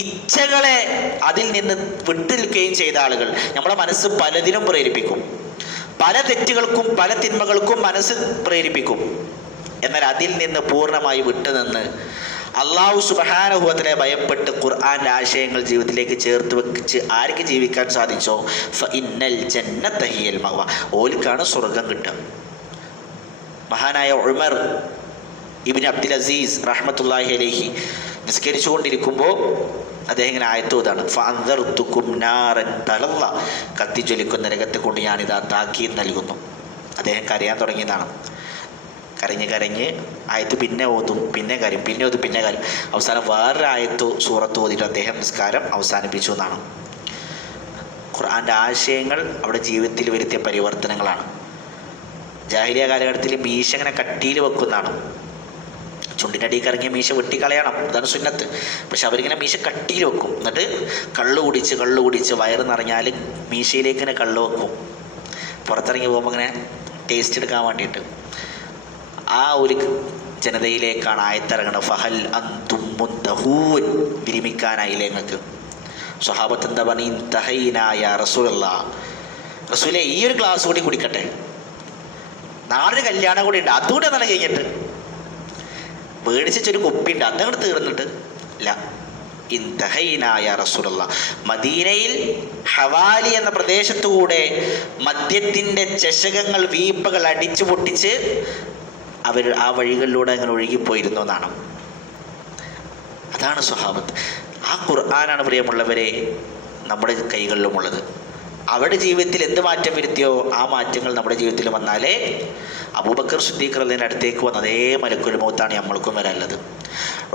ഇച്ഛകളെ അതിൽ നിന്ന് വിട്ടുനിൽക്കുകയും ചെയ്ത ആളുകൾ. നമ്മളെ മനസ്സ് പലതിനും പ്രേരിപ്പിക്കും, പല തെറ്റുകൾക്കും പല തിന്മകൾക്കും മനസ്സ് പ്രേരിപ്പിക്കും. എന്നാൽ അതിൽ നിന്ന് പൂർണ്ണമായി വിട്ടുനിന്ന് അള്ളാഹു സുബ്ഹാനഹു വ തആല ഭയപ്പെട്ട് ഖുർആന്റെ ആശയങ്ങൾ ജീവിതത്തിലേക്ക് ചേർത്ത് വെച്ച് ആർക്ക് ജീവിക്കാൻ സാധിച്ചോ ഫഇന്നൽ ജന്നത ഹിയൽ മഅവാ, ഓൽക്കാണ് സ്വർഗം കിട്ടുക. മഹാനായ ഉമർ ഇബ്നു അബ്ദുൽ അസീസ് റഹ്മത്തുള്ളാഹി അലൈഹി നിസ്കരിച്ചുകൊണ്ടിരിക്കുമ്പോൾ അദ്ദേഹം ഇങ്ങനെ ആയത്തോതാണ്, ഫഅൻദർതുകും നാറൻ തലല്ലാ, കത്തിജ്വലിക്കുന്ന നരകത്തെ കൊണ്ട് ഞാനിതാ താക്കീത് നൽകുന്നു. അദ്ദേഹം കരയാൻ തുടങ്ങിയതാണ്. കരഞ്ഞ് ആയത്ത് പിന്നെ ഓതും, പിന്നെ കാര്യം, പിന്നെ ഓതും, പിന്നെ കാര്യം. അവസാനം വേറൊരു ആയത്തോ സൂറത്ത് ഓതിയിട്ട് അദ്ദേഹം നിസ്കാരം അവസാനിപ്പിച്ചു എന്നാണ്. ഖുർആൻ്റെ ആശയങ്ങൾ അവിടെ ജീവിതത്തിൽ വരുത്തിയ പരിവർത്തനങ്ങളാണ്. ജാഹിലിയ കാലഘട്ടത്തിൽ മീശ ഇങ്ങനെ കട്ടിയിൽ വെക്കുന്നതാണ്. ചുണ്ടിനടിയിൽ ഇറങ്ങിയ മീശ വെട്ടിക്കളയണം, അതാണ് സുന്നത്ത്. പക്ഷെ അവരിങ്ങനെ മീശ കട്ടിയിൽ വെക്കും. എന്നിട്ട് കള്ളു കുടിച്ച് വയറ് നിറഞ്ഞാൽ മീശയിലേക്ക് ഇങ്ങനെ കള്ളു വെക്കും. പുറത്തിറങ്ങി പോകുമ്പോൾ ഇങ്ങനെ ടേസ്റ്റ് എടുക്കാൻ വേണ്ടിയിട്ട്. ആ ഒരു ജനതയിലേക്കാണ് ആയത്തിറങ്ങുന്നത്. ഫഹൽ അന്തും മുന്തഹൂൻ, വിരമിക്കാനായില്ലേ നിങ്ങൾക്ക്? സ്വഹാബത്ത് എന്താ പറഞ്ഞു? ഇൻതഹൈനായ റസൂലല്ലാഹ്, റസൂലേ ഈ ഒരു ഗ്ലാസ് കൂടി കുടിക്കട്ടെ, നാളൊരു കല്യാണം കൂടി ഉണ്ട്, അതുകൂടെ എന്നാണ് കഴിഞ്ഞിട്ട് മേടിച്ചൊരു കുപ്പിയുണ്ട്, അതങ്ങോട്ട് തീർന്നിട്ട് ഇല്ല. ഇൻതഹൈനായ റസൂലല്ലാഹ്, മദീനയിൽ ഹവാലി എന്ന പ്രദേശത്തുകൂടെ മദ്യത്തിൻ്റെ ചഷകങ്ങൾ വീപ്പകൾ അടിച്ചു പൊട്ടിച്ച് അവർ ആ വഴികളിലൂടെ അങ്ങനെ ഒഴുകിപ്പോയിരുന്നു എന്നാണ്. അതാണ് സ്വഹാബത്ത്. ആ ഖുർആനാണ് പ്രിയമുള്ളവരെ നമ്മുടെ കൈകളിലുമുള്ളത്. അവരുടെ ജീവിതത്തിൽ എന്ത് മാറ്റം വരുത്തിയോ ആ മാറ്റങ്ങൾ നമ്മുടെ ജീവിതത്തിൽ വന്നാലേ അബൂബക്കർ സിദ്ദീഖ് റളിയല്ലാഹുവിന്റെ അടുത്തേക്ക് വന്ന അതേ മലക്കുൽ മൗത്താണ് നമ്മൾക്കും വരാനുള്ളത്.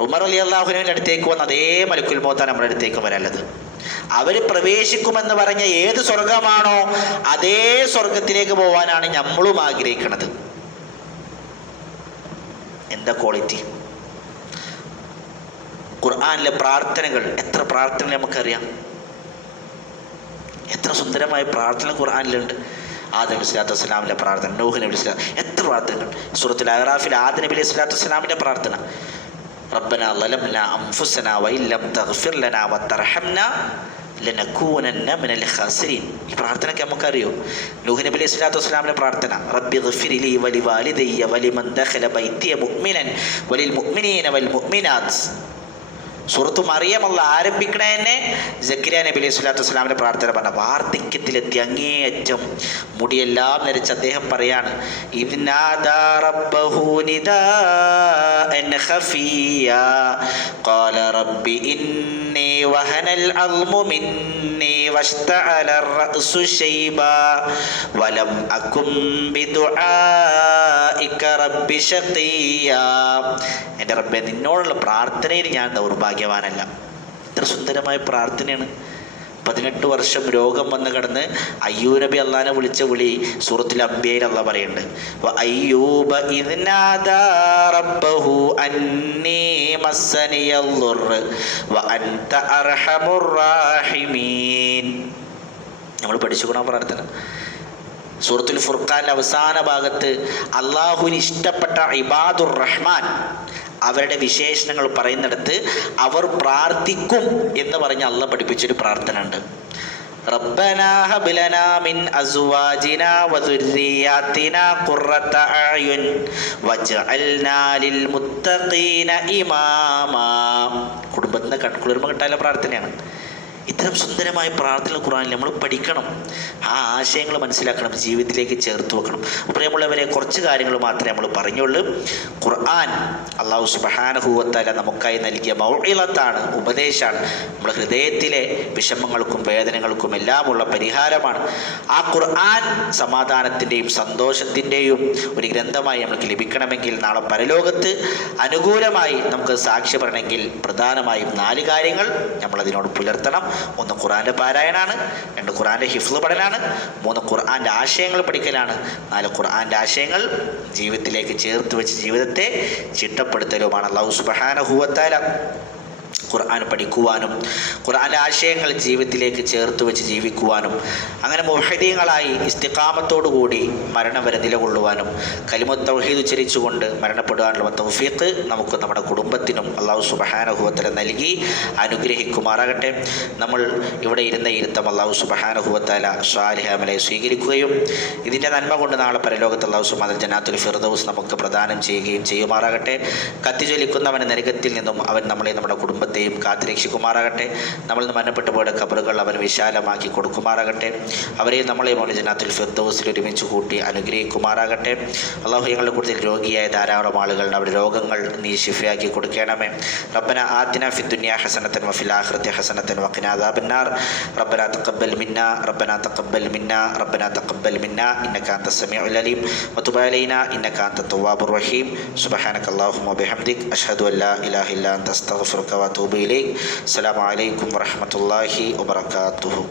ഉമർ റളിയല്ലാഹുവിന്റെ അടുത്തേക്ക് വന്ന അതേ മലക്കുൽ മൗത്താണ് നമ്മുടെ അടുത്തേക്കും വരാനുള്ളത്. അവർ പ്രവേശിക്കുമെന്ന് പറഞ്ഞ ഏത് സ്വർഗമാണോ അതേ സ്വർഗത്തിലേക്ക് പോകാനാണ് നമ്മളും ആഗ്രഹിക്കുന്നത്. എന്താ ക്വാളിറ്റി? ഖുർആനിലെ പ്രാർത്ഥനകൾ, എത്ര പ്രാർത്ഥന നമുക്കറിയാം, എത്ര സുന്ദരമായ പ്രാർത്ഥന ഖുർആനിലുണ്ട്. ആദം നബി സ്വല്ലല്ലാഹു അലൈഹി വസല്ലമിന്റെ പ്രാർത്ഥന, നൂഹ് നബി സ്വല്ലല്ലാഹു അലൈഹി വസല്ലം, എത്ര പ്രാർത്ഥനകൾ. സൂറത്തുൽ അഅറാഫിൽ ആദം നബി സ്വല്ലല്ലാഹു അലൈഹി വസല്ലമിന്റെ പ്രാർത്ഥന, റബ്ബനാ ളലംനാ അൻഫുസനാ വഇല്ലം തഗ്ഫിർ ലനാ വതർഹംനാ ലനകൂനന്ന മിനൽ ഖാസിരീൻ. ഈ പ്രാർത്ഥനയ്ക്ക് നമുക്കറിയോ? നൂഹ് നബി സ്വല്ലല്ലാഹു അലൈഹി വസല്ലമിന്റെ പ്രാർത്ഥന, റബ്ബി ഗ്ഫിർ ലി വലിവാലിദയ്യ വലിമൻ ദഖല ബൈതിയ മുഅ്മിനൻ വലിൽ മുഅ്മിനീന വൽ മുഅ്മിനാത്ത്. സൂറത്തു മറിയം അല്ലാഹ് ആരംഭിക്കണ തന്നെ സക്കരിയ നബി അലൈഹി സ്വലാത്തു വസ്സലാമിന്റെ പ്രാർത്ഥന പറഞ്ഞ വാർദ്ധക്യത്തിലെത്തി അങ്ങേയറ്റം മുടിയെല്ലാം നരച്ച് അദ്ദേഹം പറയാണ്, ഇദ്നാദാ റബ്ബഹു നിദാഅൻ ഖഫിയ്യാ ഖാല റബ്ബി ഇന്നി വഹനൽ അദ്മു മിന്നി വഷ്തഅല റഅസു ശൈബാ വലം അകും ബിദുആഇക റബ്ബി ശഖിയ്യാ. എൻ്റെ റബ്ബേ, നിന്നോടുള്ള പ്രാർത്ഥനയിൽ ഞാൻ ദൗർഭാഗ്യവാനല്ല. ഇത്ര സുന്ദരമായ പ്രാർത്ഥനയാണ്. 18 വർഷം രോഗം വന്ന് കിടന്ന് അയ്യൂബ് നബി അള്ളാഹിനെ വിളിച്ച വിളി സൂറത്തുൽ അംബിയയിൽ അള്ളാഹ് പറയുന്നുണ്ട്, വഅയ്യൂബ ഇദ് നാദാ റബ്ബഹു അന്നീ മസ്സനിയൽ ദുർറ് വഅൻത അർഹമുർ റാഹിമീൻ. നമ്മൾ പഠിച്ചുകൊണ്ടാ പ്രാർത്ഥന. സൂറത്തുൽ ഫുർഖാന്റെ അവസാന ഭാഗത്ത് അള്ളാഹുവിന് ഇഷ്ടപ്പെട്ട ഇബാദുർ റഹ്മാൻ അവരുടെ വിശേഷണങ്ങൾ പറയുന്നിടത്ത് അവർ പ്രാർത്ഥിക്കും എന്ന് പറഞ്ഞ് അള്ളാഹ് പഠിപ്പിച്ചൊരു പ്രാർത്ഥന ഉണ്ട്. റബ്ബനാ ഹബ് ലനാ മിൻ അസ്വാജിനാ വദുർരിയാതിനാ ഖുർറത അയുൻ വജ്അൽനാ ലിൽ മുത്തഖീന ഇമാമാ. കുടുംബത്തിന് കൺകുളിർമ കിട്ടാനുള്ള പ്രാർത്ഥനയാണ്. ഇത്തരം സുന്ദരമായ പ്രാർത്ഥന ഖുർആനിൽ നമ്മൾ പഠിക്കണം, ആ ആശയങ്ങൾ മനസ്സിലാക്കണം, ജീവിതത്തിലേക്ക് ചേർത്ത് വെക്കണം. പ്രിയമുള്ളവരെ, കുറച്ച് കാര്യങ്ങൾ മാത്രമേ നമ്മൾ പറഞ്ഞുള്ളൂ. ഖുർആൻ അല്ലാഹു സുബ്ഹാനഹു വ തആല നമുക്കായി നൽകിയ മൗഇളത്താണ്, ഉപദേശമാണ്. നമ്മുടെ ഹൃദയത്തിലെ വിഷമങ്ങൾക്കും വേദനകൾക്കും എല്ലാമുള്ള പരിഹാരമാണ്. ആ ഖുർആൻ സമാധാനത്തിൻ്റെയും സന്തോഷത്തിൻ്റെയും ഒരു ഗ്രന്ഥമായി നമുക്ക് ലഭിക്കണമെങ്കിൽ, നാളെ പരലോകത്ത് അനുകൂലമായി നമുക്ക് സാക്ഷി പറയണമെങ്കിൽ പ്രധാനമായും 4 കാര്യങ്ങൾ നമ്മളതിനോട് പുലർത്തണം. 1 ഖുർആൻ്റെ പാരായണമാണ്, 2 ഖുർആൻ്റെ ഹിഫ്ള് പഠനമാണ്, 3 ഖുർആൻ്റെ ആശയങ്ങൾ പഠിക്കലാണ്, 4 ഖുർആൻ്റെ ആശയങ്ങൾ ജീവിതത്തിലേക്ക് ചേർത്ത് വെച്ച് ജീവിതത്തെ ചിട്ടപ്പെടുത്തലുമാണ്. അല്ലാഹു സുബ്ഹാനഹു വ തആല ഖുർആൻ പഠിക്കുവാനും ഖുർആൻ്റെ ആശയങ്ങൾ ജീവിതത്തിലേക്ക് ചേർത്ത് വെച്ച് ജീവിക്കുവാനും അങ്ങനെ മുവഹ്ഹിദീങ്ങളായി ഇസ്തിഖാമത്തോടുകൂടി മരണം വരെ നിലകൊള്ളുവാനും കലിമത്ത് തൗഹീദ് ഉച്ചരിച്ചുകൊണ്ട് മരണപ്പെടുവാനുള്ള തൗഫീഖ് നമുക്ക് നമ്മുടെ കുടുംബത്തിനും അല്ലാഹു സുബ്ഹാനഹു വ തആല നൽകി അനുഗ്രഹിക്കുമാറാകട്ടെ. നമ്മൾ ഇവിടെ ഇരുത്തം അല്ലാഹു സുബ്ഹാനഹു വ തആല സ്വാലിഹ് അമലായി സ്വീകരിക്കുകയും ഇതിൻ്റെ നന്മ കൊണ്ട് നാളെ പരലോകത്ത് അല്ലാഹു സുബ്ഹാനഹു വ തആല ജന്നാത്തുൽ ഫിർദൗസ് നമുക്ക് പ്രദാനം ചെയ്യുകയും ചെയ്യുമാറാകട്ടെ. കത്തിജ്വലിക്കുന്നവൻ നരകത്തിൽ നിന്നും അവൻ നമ്മളെ നമ്മുടെ കുടുംബത്തെയും കാത്തുരക്ഷിക്കുമാറാകട്ടെ. നമ്മൾ മരണപ്പെട്ടു പോയ ഖബറുകൾ അവൻ വിശാലമാക്കി കൊടുക്കുമാറാകട്ടെ. അവരെയും നമ്മളെയും അവൻ ജന്നാത്തുൽ ഫിർദൗസിൽ ഒരുമിച്ച് കൂട്ടി അനുഗ്രഹിക്കുമാറാകട്ടെ. അല്ലാഹു ഞങ്ങളുടെ കൂടുതൽ രോഗിയായ ധാരാളം ആളുകളുടെ അവരുടെ രോഗങ്ങൾ നീ ശിഫയാക്കി കൊടുക്കണമേ. റബ്ബന ആതിന ഫിദ്ദുനിയ ഹസനതൻ വഫിൽ ആഖിറതി ഹസനതൻ വഖിനാ അദാബന്നാർ. റബ്ബന തഖബ്ബൽ മിന്നാ റബ്ബന തഖബ്ബൽ മിന്നാ റബ്ബന തഖബ്ബൽ മിന്നാ ഇന്നക അൻത സമീഉൽ അലീം വതുബ് അലൈനാ ഇന്നക അൻത തവ്വാബുർ റഹീം. സുബ്ഹാനകല്ലാഹുമ്മ വബിഹംദിക അഷ്ഹദു അൻ ലാ ഇലാഹ ഇല്ലാ അൻത അസ്തഗ്ഫിറുക വഅതൂബു ഇലൈക്. അസ്സലാമു അലൈക്കും വറഹ്മത്തുള്ളാഹി വബറകാതുഹു.